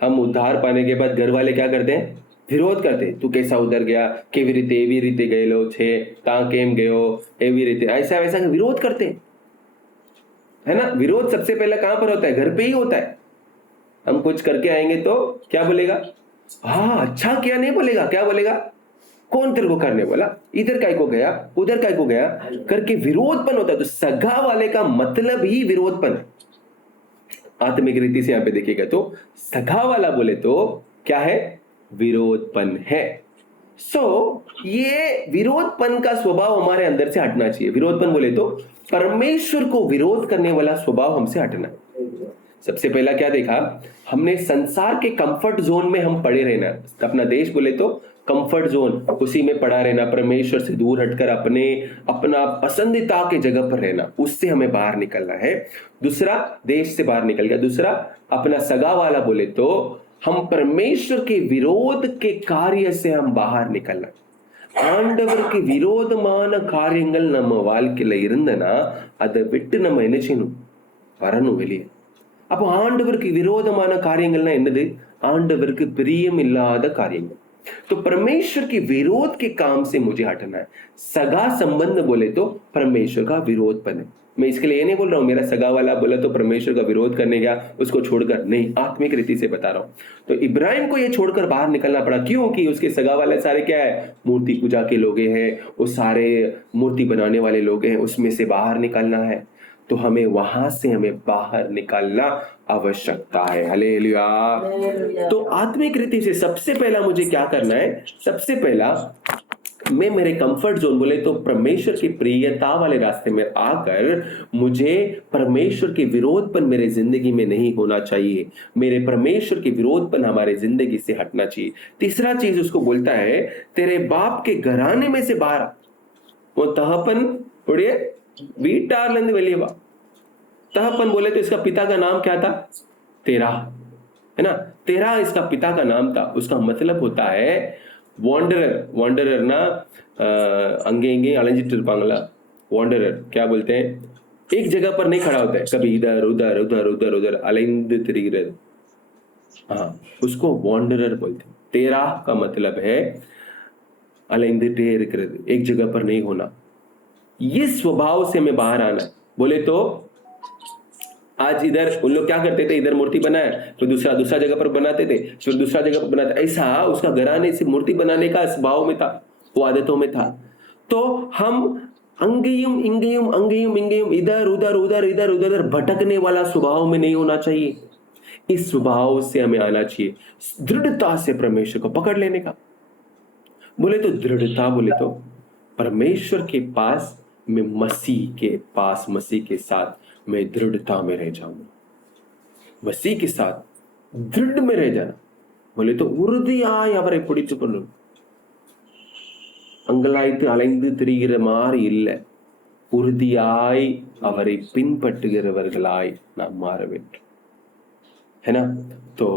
हम उद्धार पाने के बाद घर वाले क्या करते हैं? विरोध करते हैं। तू कैसा उधर गया, केवी रीते गए लो छे, ता केम गयो, एवी रीते, ऐसा वैसा विरोध करते हैं, है ना। विरोध सबसे पहले कहां पर होता है? घर पे ही होता है। हम कुछ करके आएंगे तो क्या बोलेगा? हाँ अच्छा किया नहीं बोलेगा, क्या बोलेगा? कौन तेरे को करने बोला, इधर काय को गया, उधर काय को गया करके विरोधपन होता है। तो सगा वाले का मतलब ही विरोधपन। आत्मिक रीति से यहां पे देखिएगा तो सगा वाला बोले तो क्या है? विरोधपन है। ये विरोधपन का स्वभाव हमारे अंदर से हटना चाहिए। विरोधपन बोले तो परमेश्वर को विरोध करने वाला स्वभाव हमसे हटना। सबसे पहला क्या देखा हमने? संसार के कंफर्ट जोन में हम पड़े रहना। अपना देश बोले तो कंफर्ट जोन, उसी में पड़ा रहना, परमेश्वर से दूर हटकर अपना पसंदीदा के जगह पर रहना, उससे हमें बाहर निकलना है। दूसरा, देश से बाहर निकल गया। दूसरा, अपना सगा वाला बोले तो हम परमेश्वर के विरोध के कार्य से हम बाहर निकलना। ஆண்டவருக்கு விரோதமான காரியங்கள் நம்ம வாழ்க்கையில இருந்தனா அதை விட்டு நம்ம என்ன செய்யணும்? வரணும் வெளியே। அப்போ ஆண்டவருக்கு விரோதமான காரியங்கள்னா என்னது? ஆண்டவருக்கு பிரியம் இல்லாத காரியங்கள், तो परमेश्वर के विरोध के काम से मुझे हटना है। सगा संबंध बोले तो परमेश्वर का विरोधपन है। मैं इसके लिए ये नहीं बोल रहा हूं मेरा सगा वाला बोला तो परमेश्वर का विरोध करने गया उसको छोड़कर, नहीं, आत्मिक रीति से बता रहा हूं। तो इब्राहिम को ये छोड़कर बाहर निकलना पड़ा, क्योंकि उसके सगा वाले सारे क्या है, मूर्ति पूजा के लोग हैं, वो सारे मूर्ति बनाने वाले लोग हैं, उसमें से बाहर निकलना है। तो हमें वहां से हमें बाहर निकालना आवश्यकता है। हालेलुया। तो आत्मिक रीति से सबसे पहला मुझे क्या करना है, सबसे पहला मैं मेरे कंफर्ट जोन बोले तो परमेश्वर की प्रियता वाले रास्ते में आकर मुझे परमेश्वर के विरोधपन मेरे जिंदगी में नहीं होना चाहिए। मेरे परमेश्वर के विरोधपन हमारे जिंदगी से हटना चाहिए। तीसरा चीज उसको बोलता है, तेरे बाप के घराने में से बाहर वो तहपन उड़िए वीटारलंद वेलियवा। तहपन बोले तो इसका पिता का नाम क्या था, तेरा, है ना, तेरा इसका पिता का नाम था। उसका मतलब होता है वॉन्डरर। वॉन्डरर ना अंगे अंगे अலைஞ்சிட்டு இருப்பாங்களா, वॉन्डरर क्या बोलते हैं, एक जगह पर नहीं खड़ा होता है, कभी इधर उधर उधर उधर उधर अலைந்து திரிகிறது, हाँ, उसको वॉन्डरर बोलते हैं। तेरा का मतलब है अலைந்துட்டே இருக்கிறது, एक जगह पर नहीं होना। ये स्वभाव से मैं बाहर आना बोले तो आज इधर उन लोग क्या करते थे, इधर मूर्ति बनाया तो दूसरा जगह पर बनाते थे, फिर दूसरा जगह पर बनाते, ऐसा उसका घराने से मूर्ति बनाने का स्वभाव में था, वो आदतों में था। तो हम अंगेयुम इंगेयुम अंगेयुम इंगेयुम इधर उधर उधर इधर उधर भटकने वाला स्वभाव में नहीं होना चाहिए। इस स्वभाव से हमें आना चाहिए, दृढ़ता से परमेश्वर को पकड़ लेने का। बोले तो दृढ़ता बोले तो परमेश्वर के पास मैं मसीह के पास, मसीह के साथ मैं दृढ़ता में रह जाऊंगा, मसीह के साथ दृढ़ में रह जाना। बोले तो உறுதியாய் அவரை பிடித்துக் கொள்ளும், அங்கலாய்த்து அலைந்து திரிகிற மாதிரி இல்லை, உறுதியாய் அவரை பின்பற்றுகிறவர்களாய் நாம் மாற வேண்டும், है ना। तो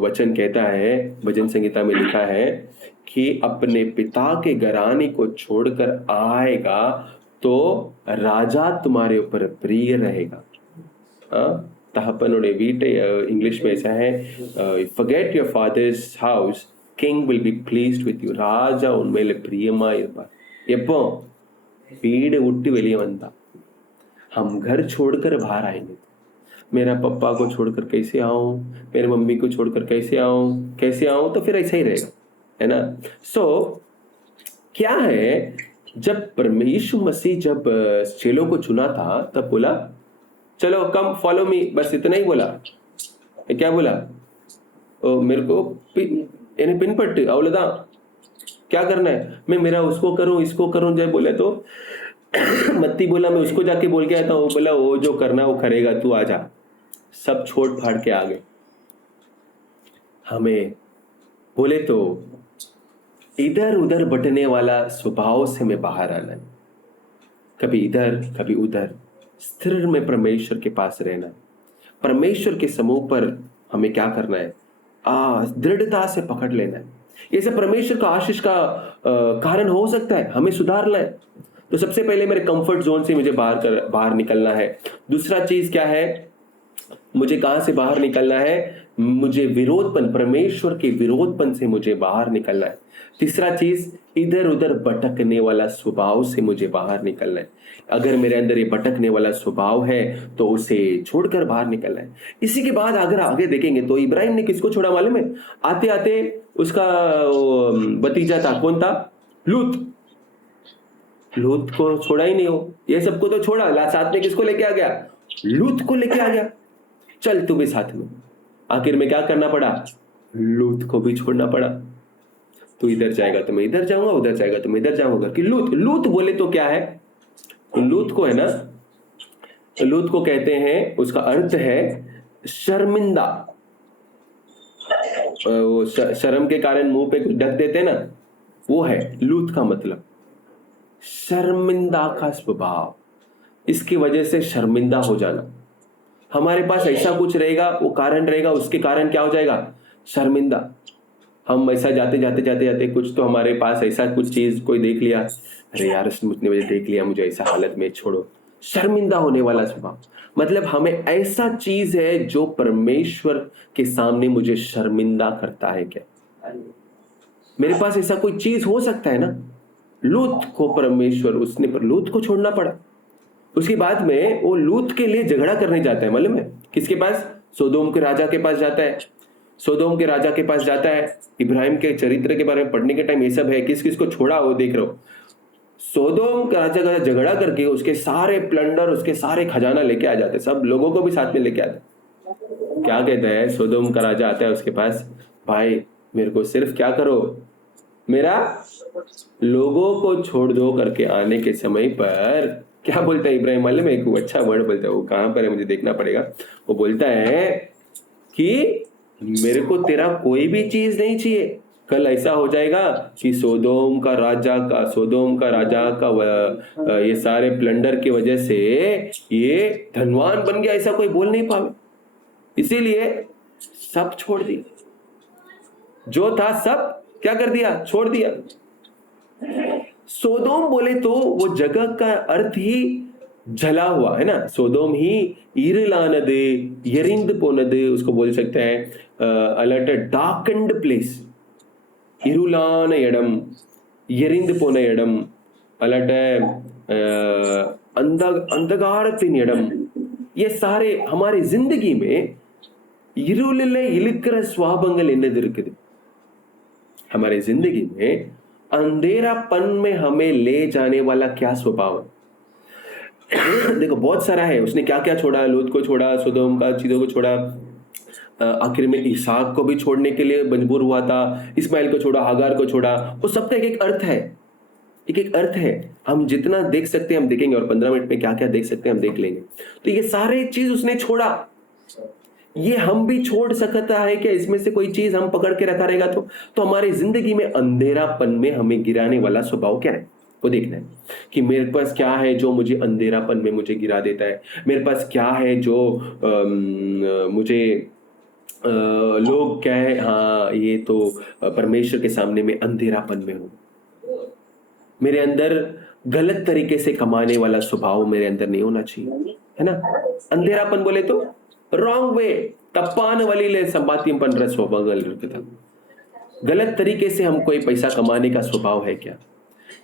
वचन कहता है, भजन संहिता में लिखा है कि अपने पिता के घराने को छोड़कर आएगा तो राजा तुम्हारे ऊपर प्रिय रहेगा। तहपनुடைய வீட்டை इंग्लिश में ऐसा है, forget your father's house, king will be pleased with you, ராஜா உண்மையில பிரியமா இருப்பார்। எப்போ வீடு விட்டு வெளியே வந்தா, हम घर छोड़कर बाहर आएंगे, मेरा पापा को छोड़कर कैसे आऊं, मेरे मम्मी को छोड़कर कैसे आऊं, तो फिर ऐसा ही रहेगा, है ना। सो क्या है, जब परमेश्वर मसीह जब चेलों को चुना था तब बोला चलो कम फॉलो मी, बस इतना ही बोला। क्या बोला, मेरे को पिनपट अवलदा, क्या करना है, मैं मेरा उसको करूं इसको करूं, जब बोले तो मत्ती बोला मैं उसको जाके बोल के आता हूं, बोला वो जो करना वो करेगा, तू आ जा, सब छोड़ फाड़ के आ गए। हमें बोले तो इधर उधर बटने वाला स्वभाव से हमें बाहर आना है, कभी इधर कभी उधर, स्थिर में परमेश्वर के पास रहना, परमेश्वर के समूह पर हमें क्या करना है, दृढ़ता से पकड़ लेना है। ये सब परमेश्वर का आशीष का कारण हो सकता है, हमें सुधारना है। तो सबसे पहले मेरे कंफर्ट जोन से मुझे बाहर निकलना है। दूसरा चीज क्या है, मुझे कहां से बाहर निकलना है, मुझे विरोधपन, परमेश्वर के विरोधपन से मुझे बाहर निकलना है। तीसरा चीज, इधर उधर भटकने वाला स्वभाव से मुझे बाहर निकलना है। अगर मेरे अंदर ये भटकने वाला स्वभाव है तो उसे छोड़कर बाहर निकलना है। इसी के बाद अगर आगे देखेंगे तो इब्राहिम ने किसको छोड़ा मालूम है, आते आते उसका भतीजा था, कौन था, लूत। लूत को छोड़ा ही नहीं हो, ये सबको तो छोड़ा, साथ में किसको लेके आ गया, लूत को लेके आ गया, चल तू भी साथ में। आखिर में क्या करना पड़ा, लूत को भी छोड़ना पड़ा। तू इधर जाएगा तो मैं इधर जाऊंगा, उधर जाएगा तो मैं इधर जाऊंगा। कि लूत बोले तो क्या है, लूत को है ना, लूत को कहते हैं, उसका अर्थ है शर्मिंदा। वो शर्म के कारण मुंह पे कुछ ढक देते हैं ना, वो है लूत का मतलब, शर्मिंदा का स्वभाव। इसकी वजह से शर्मिंदा हो जाना, हमारे पास ऐसा कुछ रहेगा, वो कारण रहेगा, उसके कारण क्या हो जाएगा, शर्मिंदा। हम ऐसा जाते जाते कुछ तो हमारे पास ऐसा कुछ चीज कोई देख लिया, अरे यार उसने मुझे देख लिया, मुझे ऐसा हालत में छोड़ो, शर्मिंदा होने वाला स्वभाव। मतलब हमें ऐसा चीज है जो परमेश्वर के सामने मुझे शर्मिंदा करता है क्या, मेरे पास ऐसा कोई चीज हो सकता है ना। लूत को परमेश्वर उसने पर लूत को छोड़ना पड़ा। उसके बाद में वो लूत के लिए झगड़ा करने जाता है, मालूम है किसके पास? सोदोम के राजा के पास जाता है। सोदोम के राजा के पास जाता है। इब्राहिम के चरित्र के बारे में पढ़ने के टाइम ये सब है, किस किस को छोड़ा वो देख रहे हो। सोदोम का राजा का झगड़ा करके उसके सारे प्लंडर, उसके सारे खजाना लेके आ जाते, सब लोगों को भी साथ में लेके आते। क्या कहता है सोदोम का राजा? आता है उसके पास, भाई मेरे को सिर्फ क्या करो, मेरा लोगों को छोड़ दो करके आने के समय पर क्या बोलता है इब्राहिम? मालूम है, एक अच्छा वर्ड बोलता है, वो कहां पर है मुझे देखना पड़ेगा। वो बोलता है कि मेरे को तेरा कोई भी चीज नहीं चाहिए। कल ऐसा हो जाएगा कि सोदोम का राजा का ये सारे प्लंडर की वजह से ये धनवान बन गया, ऐसा कोई बोल नहीं पावे। इसीलिए सब छोड़ दिया, जो था सब क्या कर दिया? छोड़ दिया। सोदोम बोले तो वो जगह का अर्थ ही जला हुआ है ना। सोदोम ही इरलानदे, यरिंद पोनदे उसको बोल सकते हैं। अलर्ट डार्कन्ड प्लेस, इरुलान एडम, यरिंद पोन एडम, अलर्ट अंधकारतिन एडम। ये सारे हमारी जिंदगी में இருளில இழுக்கிற சுவாபங்கள் என்னது இருக்குது? हमारे जिंदगी में अंधेरापन में हमें ले जाने वाला क्या स्वभाव है? देखो बहुत सारा है। उसने क्या क्या छोड़ा? लूत को छोड़ा, सोदोम का चीजों को छोड़ा, आखिर में इसहाक को भी छोड़ने के लिए मजबूर हुआ था, इस्माइल को छोड़ा, हागार को छोड़ा। वो सबका एक एक अर्थ है, एक एक अर्थ है। हम जितना देख सकते हैं हम देखेंगे, और 15 मिनट में क्या क्या देख सकते हैं हम देख लेंगे। तो ये सारे चीज उसने छोड़ा। ये हम भी छोड़ सकता है क्या? इसमें से कोई चीज हम पकड़ के रखा रहेगा तो हमारी जिंदगी में अंधेरापन में हमें गिराने वाला स्वभाव क्या है वो देखना है कि मेरे पास क्या है जो मुझे अंधेरापन में मुझे गिरा देता है। मेरे पास क्या है जो मुझे लोग क्या है, हाँ ये तो परमेश्वर के सामने में अंधेरापन में हूं। मेरे अंदर गलत तरीके से कमाने वाला स्वभाव मेरे अंदर नहीं होना चाहिए, है ना। अंधेरापन बोले तो रॉन्ग वे, तप्पान वलीले संपातियम पन स्वभाव था। गलत तरीके से हम कोई पैसा कमाने का स्वभाव है क्या?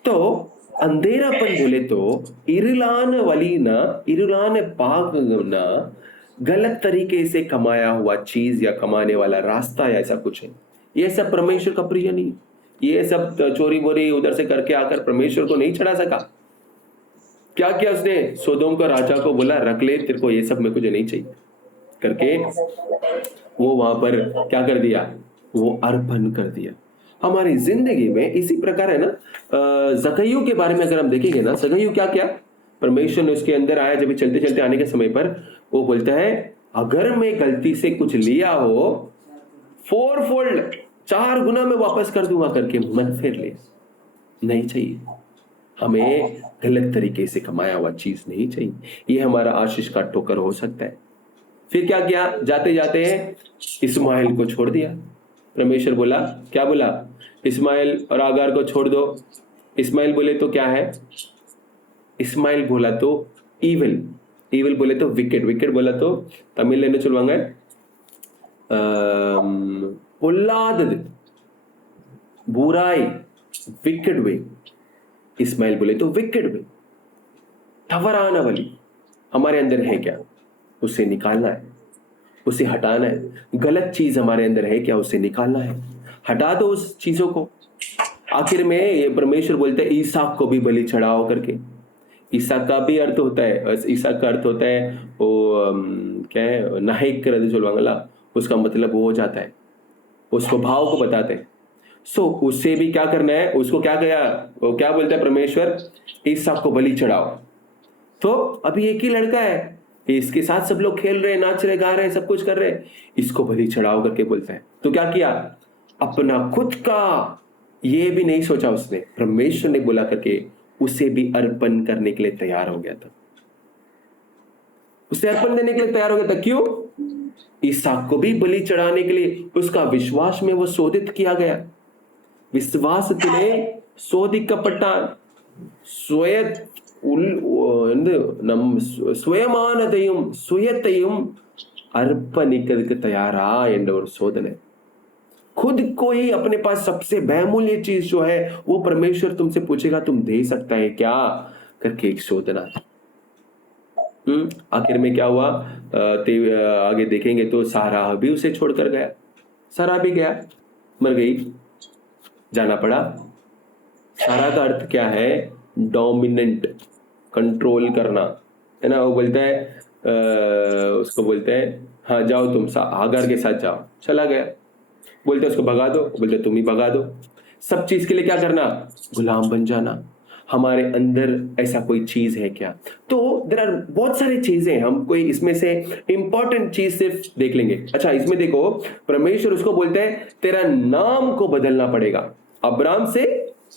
तो अंधेरापन बोले तो इरलान वाली ना, इरलान पाक ना, गलत तरीके से कमाया हुआ चीज या कमाने वाला रास्ता या ऐसा कुछ है। ये सब परमेश्वर का प्रिय नहीं। ये सब चोरी बोरी उधर से करके आकर परमेश्वर को नहीं चढ़ा सका। क्या किया उसने? सोदोम का राजा को बोला रख ले, तेरे को ये सब में मुझे नहीं चाहिए करके वो वहां पर क्या कर दिया? वो अर्पण कर दिया। हमारी जिंदगी में इसी प्रकार है ना। जकैयू के बारे में अगर हम देखेंगे ना, जकैयू क्या किया? परमेश्वर ने उसके अंदर आया, जब चलते चलते आने के समय पर वो बोलता है अगर मैं गलती से कुछ लिया हो 4 फोल्ड, 4 गुना में वापस कर दूंगा करके मन फेर ले। नहीं चाहिए हमें, गलत तरीके से कमाया हुआ चीज नहीं चाहिए। ये हमारा आशीष का ठोकर हो सकता है। फिर क्या किया? जाते जाते इस्माइल को छोड़ दिया। परमेश्वर बोला, क्या बोला? इस्माइल और आगार को छोड़ दो। इस्माइल बोले तो क्या है? इस्माइल बोला तो ईविल, ईविल बोले तो विकेट, विकेट बोला तो तमिल लेने चलवांगे பொல்லாதது, बुराई, विकेट वे। इस्माइल बोले तो विकेट वे, तवराना वाली हमारे अंदर है क्या? उसे निकालना है, उसे हटाना है। गलत चीज हमारे अंदर है क्या? उसे निकालना है, हटा दो उस चीजों को। आखिर में ये परमेश्वर बोलते हैं ईसाक को भी बलि चढ़ाओ करके। ईसाक का भी अर्थ होता है, ईसाक का अर्थ होता है वो क्या है, नाहिक कर चलवांगला, उसका मतलब वो हो जाता है, उस स्वभाव को बताते हैं। सो उससे भी क्या करना है? उसको क्या किया? वो क्या बोलता है परमेश्वर? ईसाक को बलि चढ़ाओ। तो अभी एक ही लड़का है, इसके साथ सब लोग खेल रहे, नाच रहे, गा रहे, सब कुछ कर रहे, इसको बलि चढ़ाओ करके बोलता है। तो क्या किया? अपना खुद का ये भी नहीं सोचा उसने, परमेश्वर ने बोला करके उसे भी अर्पण करने के लिए तैयार हो गया था। उसे अर्पण देने के लिए तैयार हो गया था। क्यों? ईसाक को भी बलि चढ़ाने के लिए उसका विश्वास में वो शोधित किया गया। विश्वासத்திலே சோதிக்கப்பட்டான்। நம் சுயமானதையும் சுயத்தையும் அர்ப்பணிக்கிறதுக்கு தயாரா என்ற ஒரு சோதனை। खुद को ही अपने पास सबसे बहुमूल्य चीज जो है वो परमेश्वर तुमसे पूछेगा तुम दे सकता है क्या करके एक शोधना। आखिर में क्या हुआ? आगे देखेंगे तो सारा भी उसे छोड़कर गया, सारा भी गया, मर गई, जाना पड़ा। सारा का अर्थ क्या है? डोमिनेंट, कंट्रोल करना, है ना। वो बोलता है उसको बोलते हैं हाँ जाओ तुम हागार के साथ जाओ, चला गया। बोलते उसको भगा दो, बोलते तुम ही भगा दो। सब चीज के लिए क्या करना? गुलाम बन जाना। हमारे अंदर ऐसा कोई चीज है क्या? तो देयर आर बहुत सारी चीजें, हम कोई इसमें से इंपॉर्टेंट चीज सिर्फ देख लेंगे। अच्छा, इसमें देखो, परमेश्वर उसको बोलते हैं तेरा नाम को बदलना पड़ेगा। अब्राम से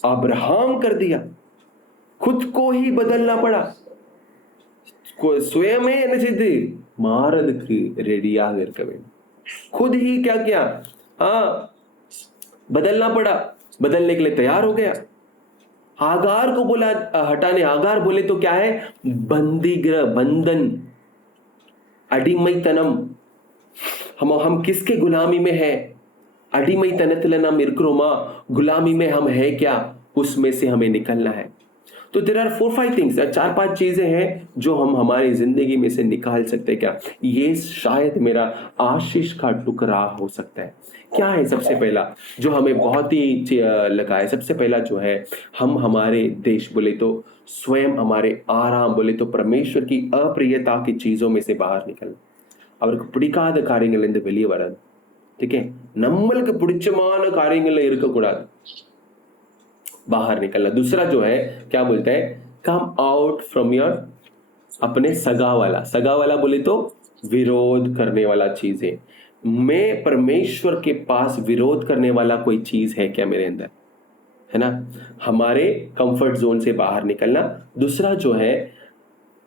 अब्राहम कर दिया, खुद को ही बदलना पड़ा। स्वयं मारद की रेडिया खुद ही क्या किया? हाँ, बदलना पड़ा, बदलने के लिए तैयार हो गया। हागार को बोला हटाने, हागार बोले तो क्या है? बंदीगृह, बंधन, अडिमैतनम। हम किसके गुलामी में है? अडिमैतनतलना मिर्क्रोमा, गुलामी में हम है क्या? उसमें से हमें निकलना है। तो देयर आर 4-5 थिंग्स, 4-5 चीजें हैं जो हम हमारी जिंदगी में से निकाल सकते हैं। क्या ये शायद मेरा आशीष का टुकड़ा हो सकता है? क्या है सबसे पहला जो हमें बहुत ही लगा है? सबसे पहला जो है, हम हमारे देश बोले तो स्वयं, हमारे आराम बोले तो परमेश्वर की अप्रियता की चीजों में से बाहर निकलना। அவருக்கு பிடிக்காத காரியங்கள்லேருந்து வெளியே வராது. ठीक है, நம்மளுக்கு பிடிச்சமான காரியங்கள்ல இருக்கக்கூடாது, बाहर निकलना। दूसरा जो है क्या बोलता है? कम आउट फ्रॉम योर, अपने सगा वाला बोले तो विरोध करने वाला चीज है। मैं परमेश्वर के पास विरोध करने वाला कोई चीज है क्या मेरे अंदर, है ना। हमारे कंफर्ट जोन से बाहर निकलना। दूसरा जो है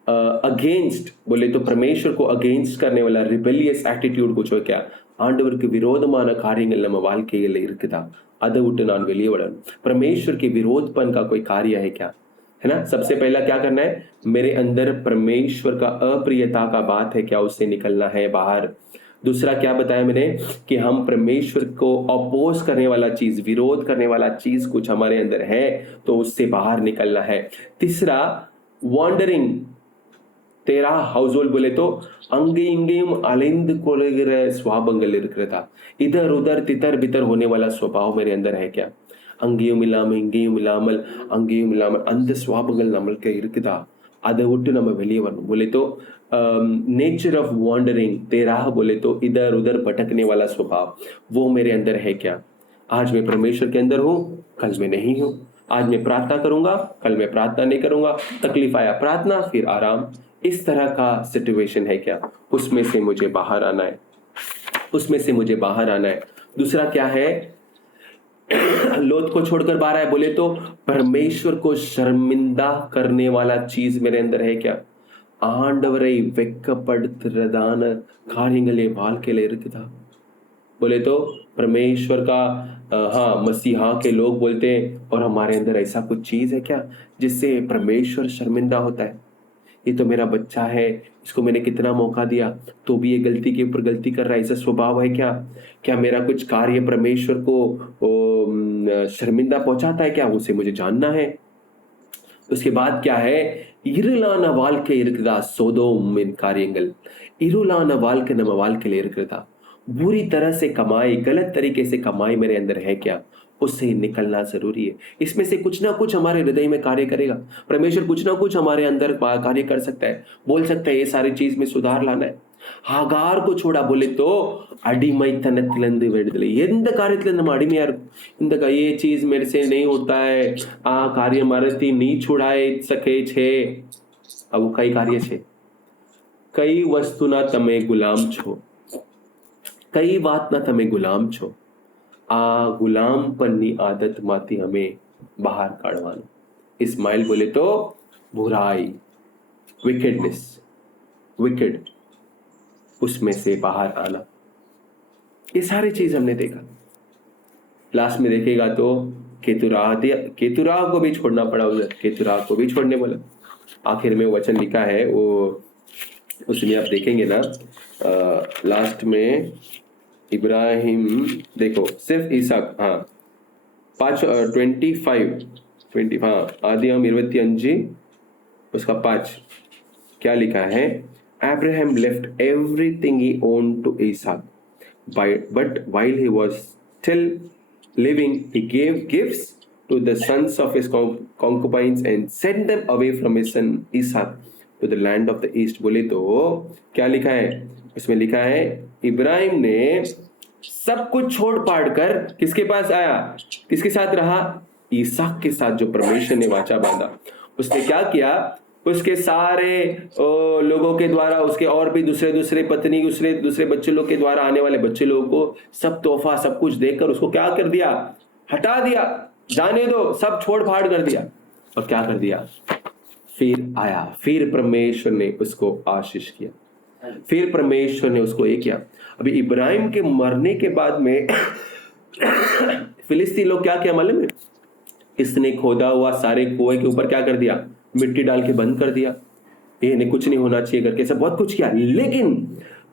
अगेंस्ट बोले तो परमेश्वर को अगेंस्ट करने वाला रिबेलियस एटीट्यूड कुछ हो क्या? ஆண்டவருக்கு விரோதமான காரியங்கள் நம்ம வாழ்க்கையில இருக்குதா? அதை விட்டு நான் வெளியே வரணும்। परमेश्वर के विरोधपन का कोई कार्य है क्या, है ना। सबसे पहला क्या करना है? मेरे अंदर परमेश्वर का अप्रियता का बात है क्या, उससे निकलना है बाहर। दूसरा क्या बताया मैंने कि हम परमेश्वर को अपोज करने वाला चीज, विरोध करने वाला चीज कुछ हमारे अंदर है तो उससे बाहर निकलना है। तीसरा वॉन्डरिंग, तेरा हाउस होल्ड बोले तो அங்கேயும் இங்கேயும் அலைந்து கொள்கிற சுவாபங்கள் இருக்கிறதா? इधर उधर तितर बितर होने वाला स्वभाव मेरे अंदर है क्या? அங்கேயும் இல்லாமல் இங்கேயும் இல்லாமல் அங்கேயும் இல்லாமல் அந்த சுவாபங்கள் நம்மளுக்கு இருக்குதா? அதை விட்டு நம்ம வெளியே வரணும்। बोले तो नेचर ऑफ वॉन्डरिंग, तेरा बोले तो इधर उधर भटकने वाला स्वभाव, वो मेरे अंदर है क्या? आज मैं परमेश्वर के अंदर हूँ, कल मैं नहीं हूँ। आज मैं प्रार्थना करूंगा, कल मैं प्रार्थना नहीं करूंगा। तकलीफ आया प्रार्थना, फिर आराम। इस तरह का सिचुएशन है क्या? उसमें से मुझे बाहर आना है, उसमें से मुझे बाहर आना है। दूसरा क्या है? लोथ को छोड़कर बाहर आए बोले तो परमेश्वर को शर्मिंदा करने वाला चीज मेरे अंदर है क्या? ஆண்டவரை வெட்கப்படுத்துறதான காரியங்கள் என் வாழ்க்கையில இருக்குதா? बोले तो परमेश्वर का हाँ, मसीहा के लोग बोलते हैं और हमारे अंदर ऐसा कुछ चीज है क्या जिससे परमेश्वर शर्मिंदा होता है? ये तो मेरा बच्चा है, इसको मैंने कितना मौका दिया तो भी ये गलती के ऊपर गलती कर रहा है, ऐसा स्वभाव है क्या? क्या मेरा कुछ कार्य परमेश्वर को शर्मिंदा पहुंचाता है क्या? उसे मुझे जानना है। उसके बाद क्या है? இருளான வாழ்க்கை இருக்குதா? சோதோமின் காரியங்கள், இருளான வாழ்க்கை நம்ம வாழ்க்கையில இருக்கிறதா? बुरी तरह से कमाई, गलत तरीके से कमाई मेरे अंदर है क्या? उससे निकलना जरूरी है। इसमें से कुछ ना कुछ हमारे हृदय में कार्य करेगा। परमेश्वर कुछ ना कुछ हमारे अंदर कार्य कर सकता है, बोल सकता है ये सारी चीज में सुधार लाना है। हागार को छोड़ा बोले तो அடிமைத்தனத்திலிருந்து விடுதலை। எந்த காரியத்துல நம்ம அடிமையா இருக்கும்? இந்த ये चीज मेरे से नहीं होता है, आ कार्य मारती नहीं छुड़ाए सके छे। अब कई कार्य छे, कई वस्तुना તમે ગુલામ છો, કઈ વાતના તમે ગુલામ છો। આ ગુલામપણની આદતમાંથી हमें બહાર કાઢવાનું। इस्माइल बोले तो बुराई, विकेडनेस, विकेड, उसमें से बाहर आना। ये सारी चीज हमने देखा। लास्ट में देखेगा तो केतुराह को भी छोड़ना पड़ा उधर, केतुराह को भी छोड़ने बोला। आखिर में वचन लिखा है वो, उसमें आप देखेंगे ना लास्ट में इब्राहिम, देखो सिर्फ ईसाक, हाँ 25 हाँ आदियाम 25 उसका 5 क्या लिखा है? Abraham left everything he owned to Isaac. But while he was still living, he gave gifts to the sons of his concubines and sent them away from his son Isaac to the land of the east. बोले तो क्या लिखा है उसमें? लिखा है इब्राहिम ने सब कुछ छोड़ पाड़ कर किसके पास आया, किसके साथ रहा? ईसाक के साथ, जो परमेश्वर ने वाचा बांधा। उसने क्या किया? उसके सारे लोगों के द्वारा, उसके और भी दूसरे पत्नी, दूसरे बच्चे लोग के द्वारा आने वाले बच्चे लोगों को सब तोहफा सब कुछ देकर उसको क्या कर दिया? हटा दिया, जाने दो, सब छोड़ फाड़ कर दिया। और क्या कर दिया? फिर आया, फिर परमेश्वर ने उसको आशीष किया, फिर परमेश्वर ने उसको ये किया। अभी इब्राहिम के मरने के बाद में फिलिस्ती लोग क्या किया मालूम है? इसने खोदा हुआ सारे कुएं के ऊपर क्या कर दिया? मिट्टी डाल के बंद कर दिया, ये नहीं कुछ नहीं होना चाहिए करके सब बहुत कुछ किया। लेकिन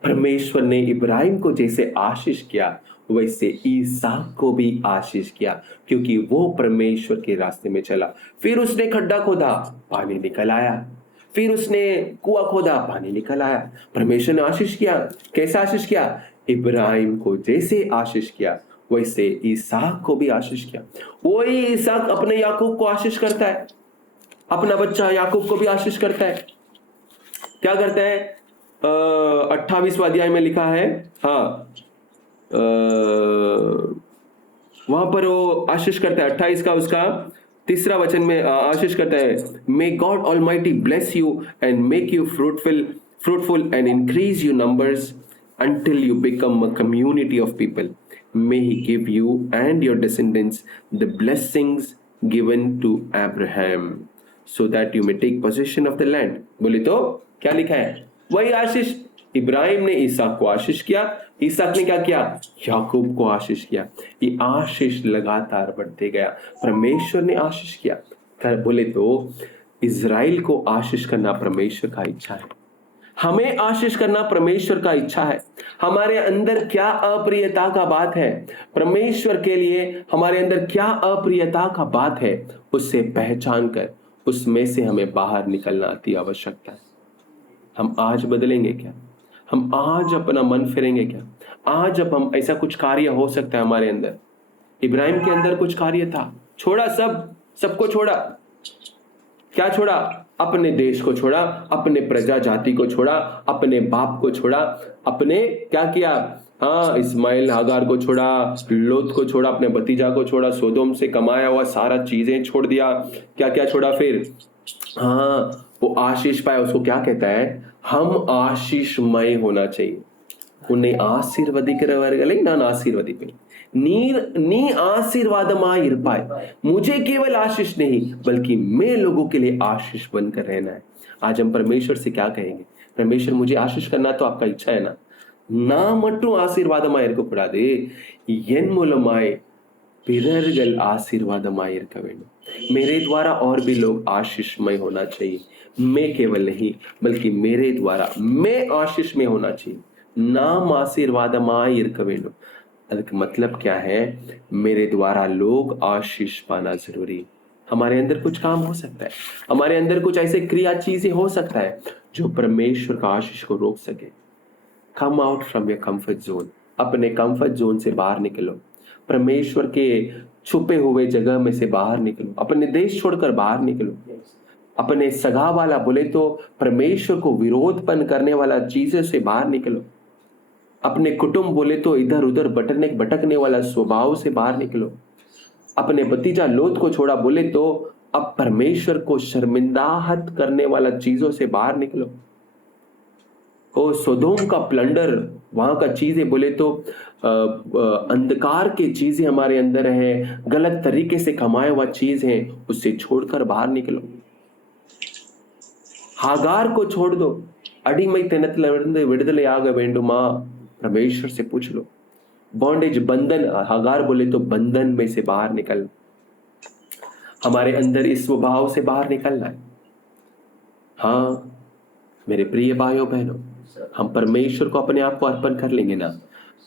परमेश्वर ने इब्राहिम को जैसे आशीष किया वैसे ईसाक को भी आशीष किया, क्योंकि वो परमेश्वर के रास्ते में चला। फिर उसने खड्डा खोदा, पानी निकल आया, फिर उसने कुआं खोदा, पानी निकल आया। परमेश्वर ने आशीष किया। कैसा आशीष किया? इब्राहिम को जैसे आशीष किया वैसे ईसाक को भी आशीष किया। वही ईसाक अपने याकूब को आशीष करता है, अपना बच्चा याकूब को भी आशीष करता है। क्या करता है? 28वां अध्याय में लिखा है, हाँ वहां पर वो आशीष करता है। 28 का उसका 3 वचन में आशीष करता है, may God almighty bless you and make you fruitful and increase you numbers until you become a community of people. May he give you and your descendants the blessings given to Abraham so that you may take possession of the land. बोले तो क्या लिखा है? वही आशीष। इब्राहिम ने ईसाक को आशीष किया, ईसाक ने क्या किया? याकूब को आशीष किया। ये आशीष लगातार बढ़ते गया। परमेश्वर ने आशीष किया। बोले तो इज़राइल को आशीष करना परमेश्वर का इच्छा है, हमें आशीष करना परमेश्वर का इच्छा है। हमारे अंदर क्या अप्रियता का बात है, परमेश्वर के लिए हमारे अंदर क्या अप्रियता का बात है, उससे पहचान कर उसमें से हमें बाहर निकलना अति आवश्यकता है। हम आज बदलेंगे क्या? हम आज अपना मन फेरेंगे क्या? आज अब हम ऐसा कुछ कार्य हो सकता है हमारे अंदर। इब्राहिम के अंदर कुछ कार्य था, छोड़ा, सबको छोड़ा। क्या छोड़ा? अपने देश को छोड़ा, अपने प्रजा जाति को छोड़ा, अपने बाप को छोड़ा, अपने क्या किया? हाँ इस्माइल हागार को छोड़ा, लोत को छोड़ा, अपने भतीजा को छोड़ा, सोदोम से कमाया हुआ सारा चीजें छोड़ दिया। क्या क्या छोड़ा फिर? हाँ वो आशीष पाया, उसको क्या कहता है? हम आशीषमय होना चाहिए। उन्हें आशीर्वदिக்கிறவர்களை நான் आशीर्वदिப்பேன், நீ आशीर्वादमाय இருப்பாய்। मुझे केवल आशीष नहीं बल्कि मैं लोगों के लिए आशीष बनकर रहना है। आज हम परमेश्वर से क्या कहेंगे? परमेश्वर मुझे आशीष करना तो आपका इच्छा है ना, நான் மட்டும் ஆசீர்வாதமாய் இருக்கக்கூடாது, என் மூலமாய் பிறர்கள் ஆசீர்வாதமாய் இருக்க வேண்டும்। मेरे द्वारा और भी लोग आशीषमय होना चाहिए। मैं केवल नहीं बल्कि मेरे द्वारा मैं आशीषमय होना चाहिए। नाम आशीर्वादमाय இருக்க வேண்டும்। அதுக்கு मतलब क्या है? मेरे द्वारा लोग आशीष पाना जरूरी। हमारे अंदर कुछ काम हो सकता है, हमारे अंदर कुछ ऐसे क्रिया चीजें हो सकता है जो परमेश्वर का आशीष को रोक सके। Come out from your comfort zone, अपने कंफर्ट जोन से बाहर निकलो, परमेश्वर के छुपे हुए जगह में से बाहर निकलो, अपने देश छोड़कर बाहर निकलो, अपने सगा वाला बोले तो परमेश्वर को विरोधपन करने वाला चीजों से बाहर निकलो, अपने कुटुंब बोले तो इधर उधर भटकने वाला स्वभाव से बाहर निकलो। अपने भतीजा लोत को छोड़ा बोले तो अब परमेश्वर को शर्मिंदाहत करने वाला चीजों से बाहर निकलो। ओ सोदोम का प्लंडर, वहां का चीजें बोले तो अंधकार के चीजें हमारे अंदर है, गलत तरीके से कमाया हुआ चीज है, उससे छोड़कर बाहर निकलो। हागार को छोड़ दो, அடிமைத்தனத்திலிருந்து விடுதலையாக வேண்டுமா? परमेश्वर से पूछ लो। बॉन्डेज, बंधन, हागार बोले तो बंधन में से बाहर निकल। हमारे अंदर इस स्वभाव से बाहर निकलना है। हाँ मेरे प्रिय भाइयों बहनों, हम परमेश्वर को अपने आप को अर्पण कर लेंगे ना,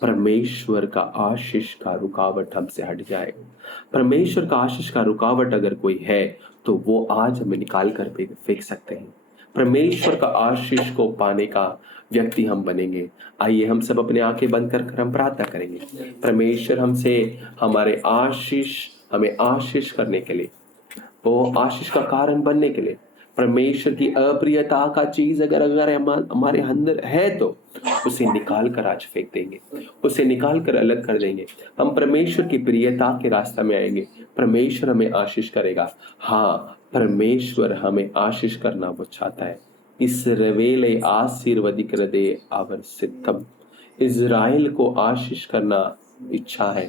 परमेश्वर का आशीष का रुकावट हमसे हट जाएगा। परमेश्वर का आशीष का रुकावट अगर कोई है तो वो आज हमें निकाल कर फेंक सकते हैं। परमेश्वर का आशीष को पाने का व्यक्ति हम बनेंगे। आइए हम सब अपने आंखें बंद कर हम प्रार्थना करेंगे। परमेश्वर हमसे हमें आशीष करने के लिए, वो आशीष का कारण बनने के लिए, परमेश्वर की अप्रियता का चीज अगर हमारे अंदर है तो उसे निकाल कर आज फेंक देंगे, उसे निकाल कर अलग कर देंगे। हम परमेश्वर की प्रियता के रास्ते में आएंगे। परमेश्वर हमें आशीष करेगा। हाँ, परमेश्वर हमें आशीष करना वो चाहता है। इस्राएल आशीर्वदिक्रदे आवर सिद्धम, इज़राइल को आशीष करना इच्छा है।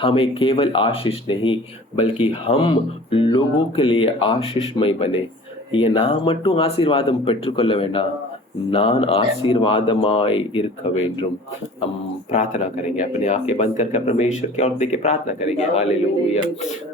हमें केवल आशीष नहीं बल्कि हम लोगों के लिए आशीषमय बने। ये ना मट्टू आशीर्वादम பெற்றுக்கொள்ள வேண்டாம், நான் आशीर्वादमाय இருக்க வேண்டும்। हम प्रार्थना करेंगे, अपने आंखें बंद करके परमेश्वर की ओर देखे प्रार्थना करेंगे। Hallelujah,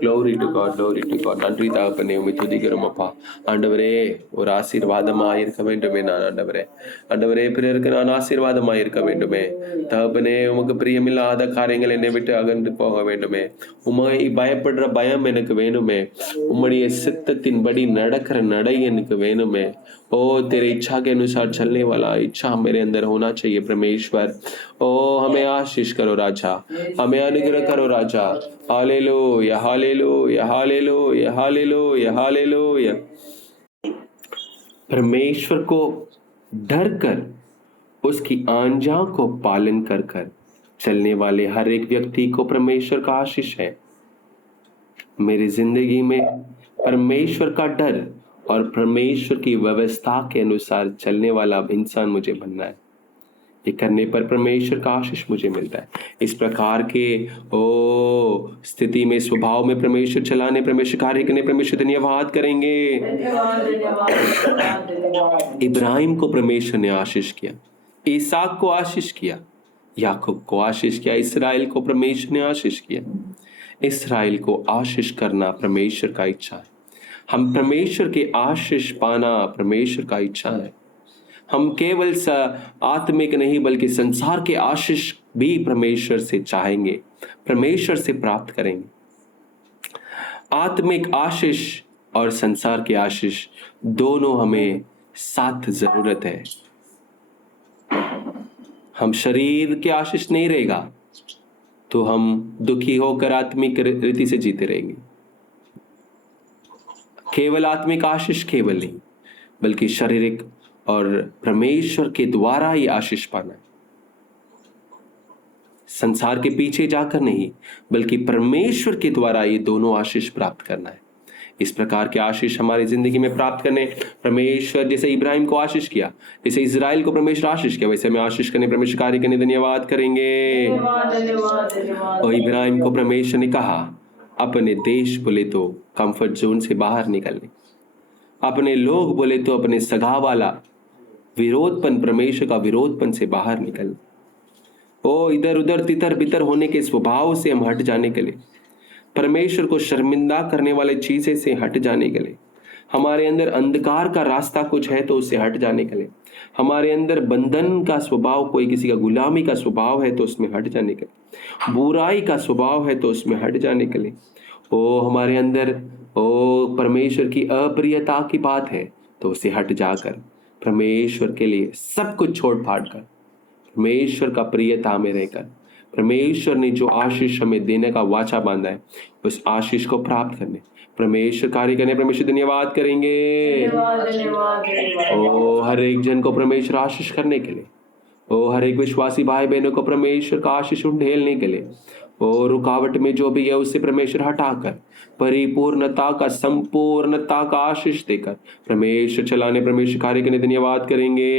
glory to God, glory to God. நன்றி தகப்பனே, உம்மை துதிக்கிறோம் அப்பா। ஆண்டவரே, ஒரு ஆசீர்வாதமாய் இருக்க வேண்டுமே நான் ஆண்டவரே, ஆண்டவரே பிறருக்கு நான் ஆசீர்வாதமாய் இருக்க வேண்டுமே தகப்பனே। உமக்கு பிரியமில்லாத காரியங்கள் என்னை விட்டு அகன்று போக வேண்டுமே। உம்மை பயப்படுற பயம் எனக்கு வேணுமே। உம்முடைய சித்தத்தின்படி நடக்கிற நடை எனக்கு வேணுமே। ओ तेरे इच्छा के अनुसार चलने वाला इच्छा मेरे अंदर होना चाहिए परमेश्वर। ओ हमें आशीष करो राजा, हमें अनुग्रह करो राजा। Hallelujah, hallelujah, hallelujah, hallelujah, hallelujah. परमेश्वर को डर कर उसकी आज्ञा को पालन कर कर चलने वाले हर एक व्यक्ति को परमेश्वर का आशीष है। मेरी जिंदगी में परमेश्वर का डर और परमेश्वर की व्यवस्था के अनुसार चलने वाला इंसान मुझे बनना है। ये करने पर परमेश्वर का आशीष मुझे मिलता है। इस प्रकार के स्थिति में, स्वभाव में परमेश्वर चलाने, परमेश्वर कार्य करने, परमेश्वर धन्यवाद करेंगे। इब्राहिम को परमेश्वर ने आशीष किया, ईसाक को आशीष किया, याकूब को आशीष किया, इस्राएल को परमेश्वर ने आशीष किया। इस्राएल को आशीष करना परमेश्वर का इच्छा है। हम परमेश्वर के आशीष पाना परमेश्वर का इच्छा है। हम केवल आत्मिक नहीं बल्कि संसार के आशीष भी परमेश्वर से चाहेंगे, परमेश्वर से प्राप्त करेंगे। आत्मिक आशीष और संसार के आशीष दोनों हमें साथ जरूरत है। हम शरीर के आशीष नहीं रहेगा तो हम दुखी होकर आत्मिक रीति से जीते रहेंगे। केवल आत्मिक आशीष केवल नहीं बल्कि शारीरिक और परमेश्वर के द्वारा ही आशीष पाना है। संसार के पीछे जाकर नहीं बल्कि परमेश्वर के द्वारा ये दोनों आशीष प्राप्त करना है। इस प्रकार के आशीष हमारी जिंदगी में प्राप्त करने परमेश्वर, जैसे इब्राहिम को आशीष किया, जैसे इजराइल को परमेश्वर आशीष किया, वैसे हमें आशीष करने, परमेश्वर कार्य करने धन्यवाद करेंगे। और इब्राहिम को परमेश्वर ने कहा अपने देश बोले तो कंफर्ट जोन से बाहर निकलने, अपने लोग बोले तो अपने सगा वाला विरोधपन, परमेश्वर का विरोधपन से बाहर निकलने, ओ इधर उधर तितर बितर होने के स्वभाव से हम हट जाने के लिए, परमेश्वर को शर्मिंदा करने वाले चीजें से हट जाने के लिए, हमारे अंदर अंधकार का रास्ता कुछ है तो उससे हट जाने के लिए, हमारे अंदर बंधन का स्वभाव, कोई किसी का गुलामी का स्वभाव है तो उसमें हट जाने के लिए, बुराई का स्वभाव है तो उसमें हट जाने के लिए, ओ हमारे अंदर परमेश्वर की अप्रियता की बात है तो उसे हट जाकर परमेश्वर के लिए सब कुछ छोड़ फाड़ कर परमेश्वर का प्रियता में रहकर परमेश्वर ने जो आशीष हमें देने का वाचा बांधा है उस आशीष को प्राप्त करने, परमेश्वर कार्य करने, परमेश्वर धन्यवाद करेंगे। ओ हर एक जन को परमेश्वर आशीष करने के लिए, ओ हर एक विश्वासी भाई बहनों को परमेश्वर का आशीष ढेलने के लिए, ओ रुकावट में जो भी है उससे परमेश्वर हटाकर परिपूर्णता का, संपूर्णता का आशीष देकर परमेश्वर चलाने, परमेश्वर कार्य करने धन्यवाद करेंगे।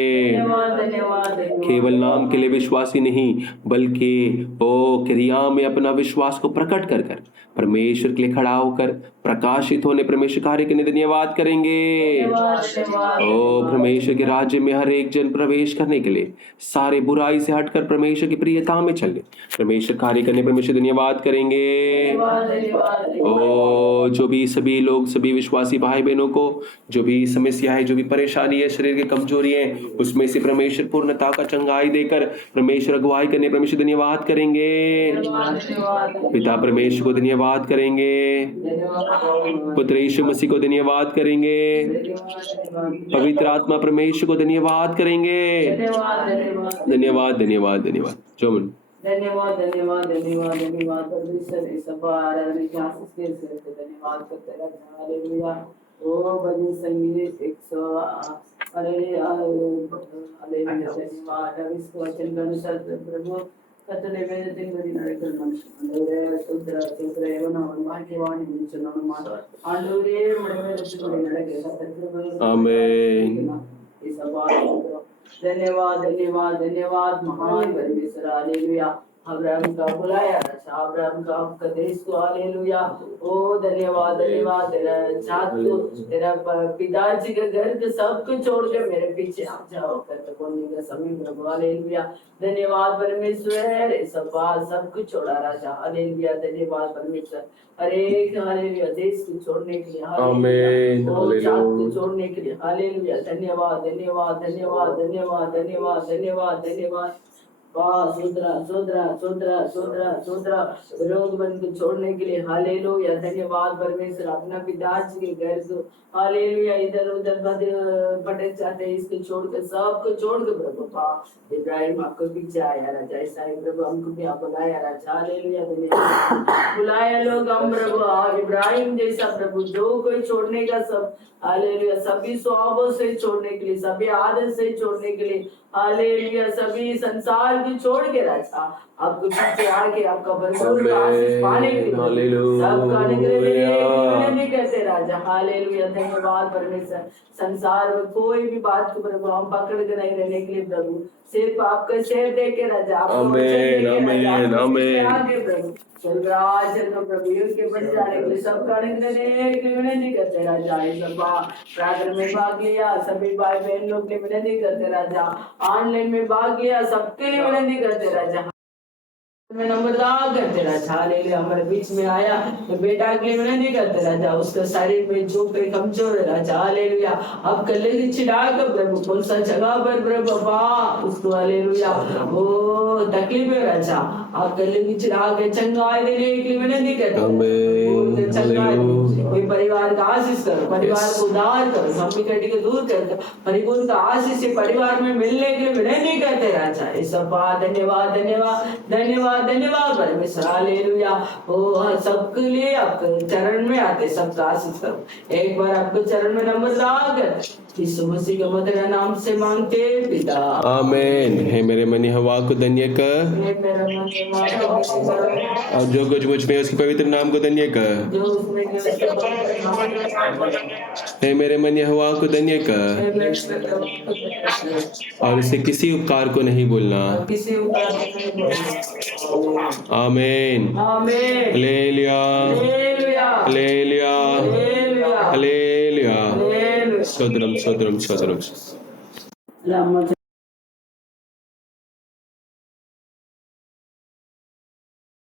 केवल नाम के लिए विश्वासी नहीं बल्कि ओ क्रिया में अपना विश्वास को प्रकट कर कर परमेश्वर के लिए खड़ा होकर प्रकाशित होने, परमेश्वर कार्य करने धन्यवाद करेंगे। ओ परमेश्वर के राज्य में हर एक जन प्रवेश करने के लिए सारे बुराई से हटकर परमेश्वर की प्रियता में चलने, परमेश्वर कार्य करने, परमेश्वर परमेश्वर धन्यवाद करेंगे। ओ जो भी सभी लोग, सभी विश्वासी भाई बहनों को जो भी समस्या है, जो भी परेशानी है, शरीर की कमजोरी है, उसमें से परमेश्वर पूर्णता का चंगाई देकर परमेश्वर अगुवाई करने परमेश्वर धन्यवाद करेंगे। पिता परमेश्वर को धन्यवाद करेंगे, पुत्र यीशु मसीह को धन्यवाद करेंगे, पवित्र आत्मा परमेश्वर को धन्यवाद करेंगे। धन्यवाद धन्यवाद धन्यवाद। जोमन धन्यवाद धन्यवाद धन्यवाद धन्यवाद परमेश्वर इस आराधना की आशीष के लिए धन्यवाद करते हैं। हालेलुया। ओ भजन संगीत 100 धन्यवाद। इसको वचन के अनुसार प्रभु कतने में दिन बड़ी नरकल मनुष्य सुंदर सुंदर एवं भाग्यवान निचुनानु मान आंडोरे मडवे रचिकोड़ी नरके आमीन। इस धन्यवाद धन्यवाद धन्यवाद महान परमेश्वर। हालेलुया। अब्राहम का बुलाया राजा, अब्राहम का आपका देश को। हालेलुया। ओ धन्यवाद धन्यवाद। तेरा जात को, तेरा पिताजी के घर के सब कुछ छोड़ के मेरे पीछे आ जाओ करते बोलने का समय प्रभु। हालेलुया। धन्यवाद परमेश्वर। सब कुछ छोड़ा राजा। हालेलुया। धन्यवाद परमेश्वर। हरेक हालेलुया देश को छोड़ने के लिए, आमीन। जात को छोड़ने के लिए। हालेलुया। धन्यवाद धन्यवाद धन्यवाद धन्यवाद धन्यवाद धन्यवाद धन्यवाद। सोदरा सोदरा सोदरा सोदरा सोदरा विरोध मन को छोड़ने के लिए। हालेलुया। धन्यवाद परमेश्वर। अपना पिताजी के घर को हालेलुया इधर उधर पटे चाहते इसको छोड़कर, सबको छोड़कर प्रभु इब्राहिम आपको पीछे आया राजा। ऐसा ही प्रभु हमको भी आप बुलाया राजा। हालेलुया। धन्यवाद। बुलाया लोग हम प्रभु इब्राहिम जैसा प्रभु, जो कोई छोड़ने का सब हालेलुया, सभी स्वभावों से छोड़ने के लिए, सभी आदत से छोड़ने के लिए। हालेलुया। सभी संसार को छोड़ के राजा आपको पीछे आके आपका भरपूर आशीष पाने के लिए सबका अनुग्रह करते राजा। हालेलुया। धन्यवाद परमेश्वर। संसार में कोई भी बात को प्रभु हम पकड़ के नहीं रहने के लिए प्रभु, सिर्फ आपका शेर दे के राजा, आमीन आमीन आमीन। प्रभु स्वर्गराज प्रभु के बढ़ जाने के लिए सबका विनती करते राजा। सब प्रार्थना में भाग लिया सभी भाई बहन लोग ने विनती करते राजा। ऑनलाइन में भाग लिया सबके लिए विनती करते राजा। में नंबरदार करते राजा। हालेलुया। हमारे बीच में आया तो बेटा के लिए विनती करते राजा, उसका शरीर में जो पे कमजोर है राजा। हालेलुया। अब कल्ले से छिड़ा कर प्रभु कौन सा जगह पर प्रभु बाबा उसको हालेलुया वो तकलीफ है राजा, आप कल्ले की छिड़ा के चंगाई देने के लिए विनती करते कोई परिवार का आशीष करो, परिवार को उद्धार करो, मम्मी कटी को दूर कर परिपूर्ण का आशीष परिवार में मिलने के लिए विनती करते राजा। इस धन्यवाद धन्यवाद धन्यवाद धन्यवाद परमेश्वर। हालेलुया। ओ सबके लिए आपके चरण में आते सबका आशीष करो। एक बार आपके चरण में नम्रता कर यीशु मसीह के मधुर नाम से मांगते पिता आमीन। हे मेरे मन हवा को धन्य कर और जो कुछ मुझ में उसके पवित्र नाम को धन्य कर। हे मेरे मन हवा को धन्य कर और इसे किसी उपकार को नहीं भूलना। आमीन आमीन। Hallelujah hallelujah hallelujah. Stotram stotram stotram.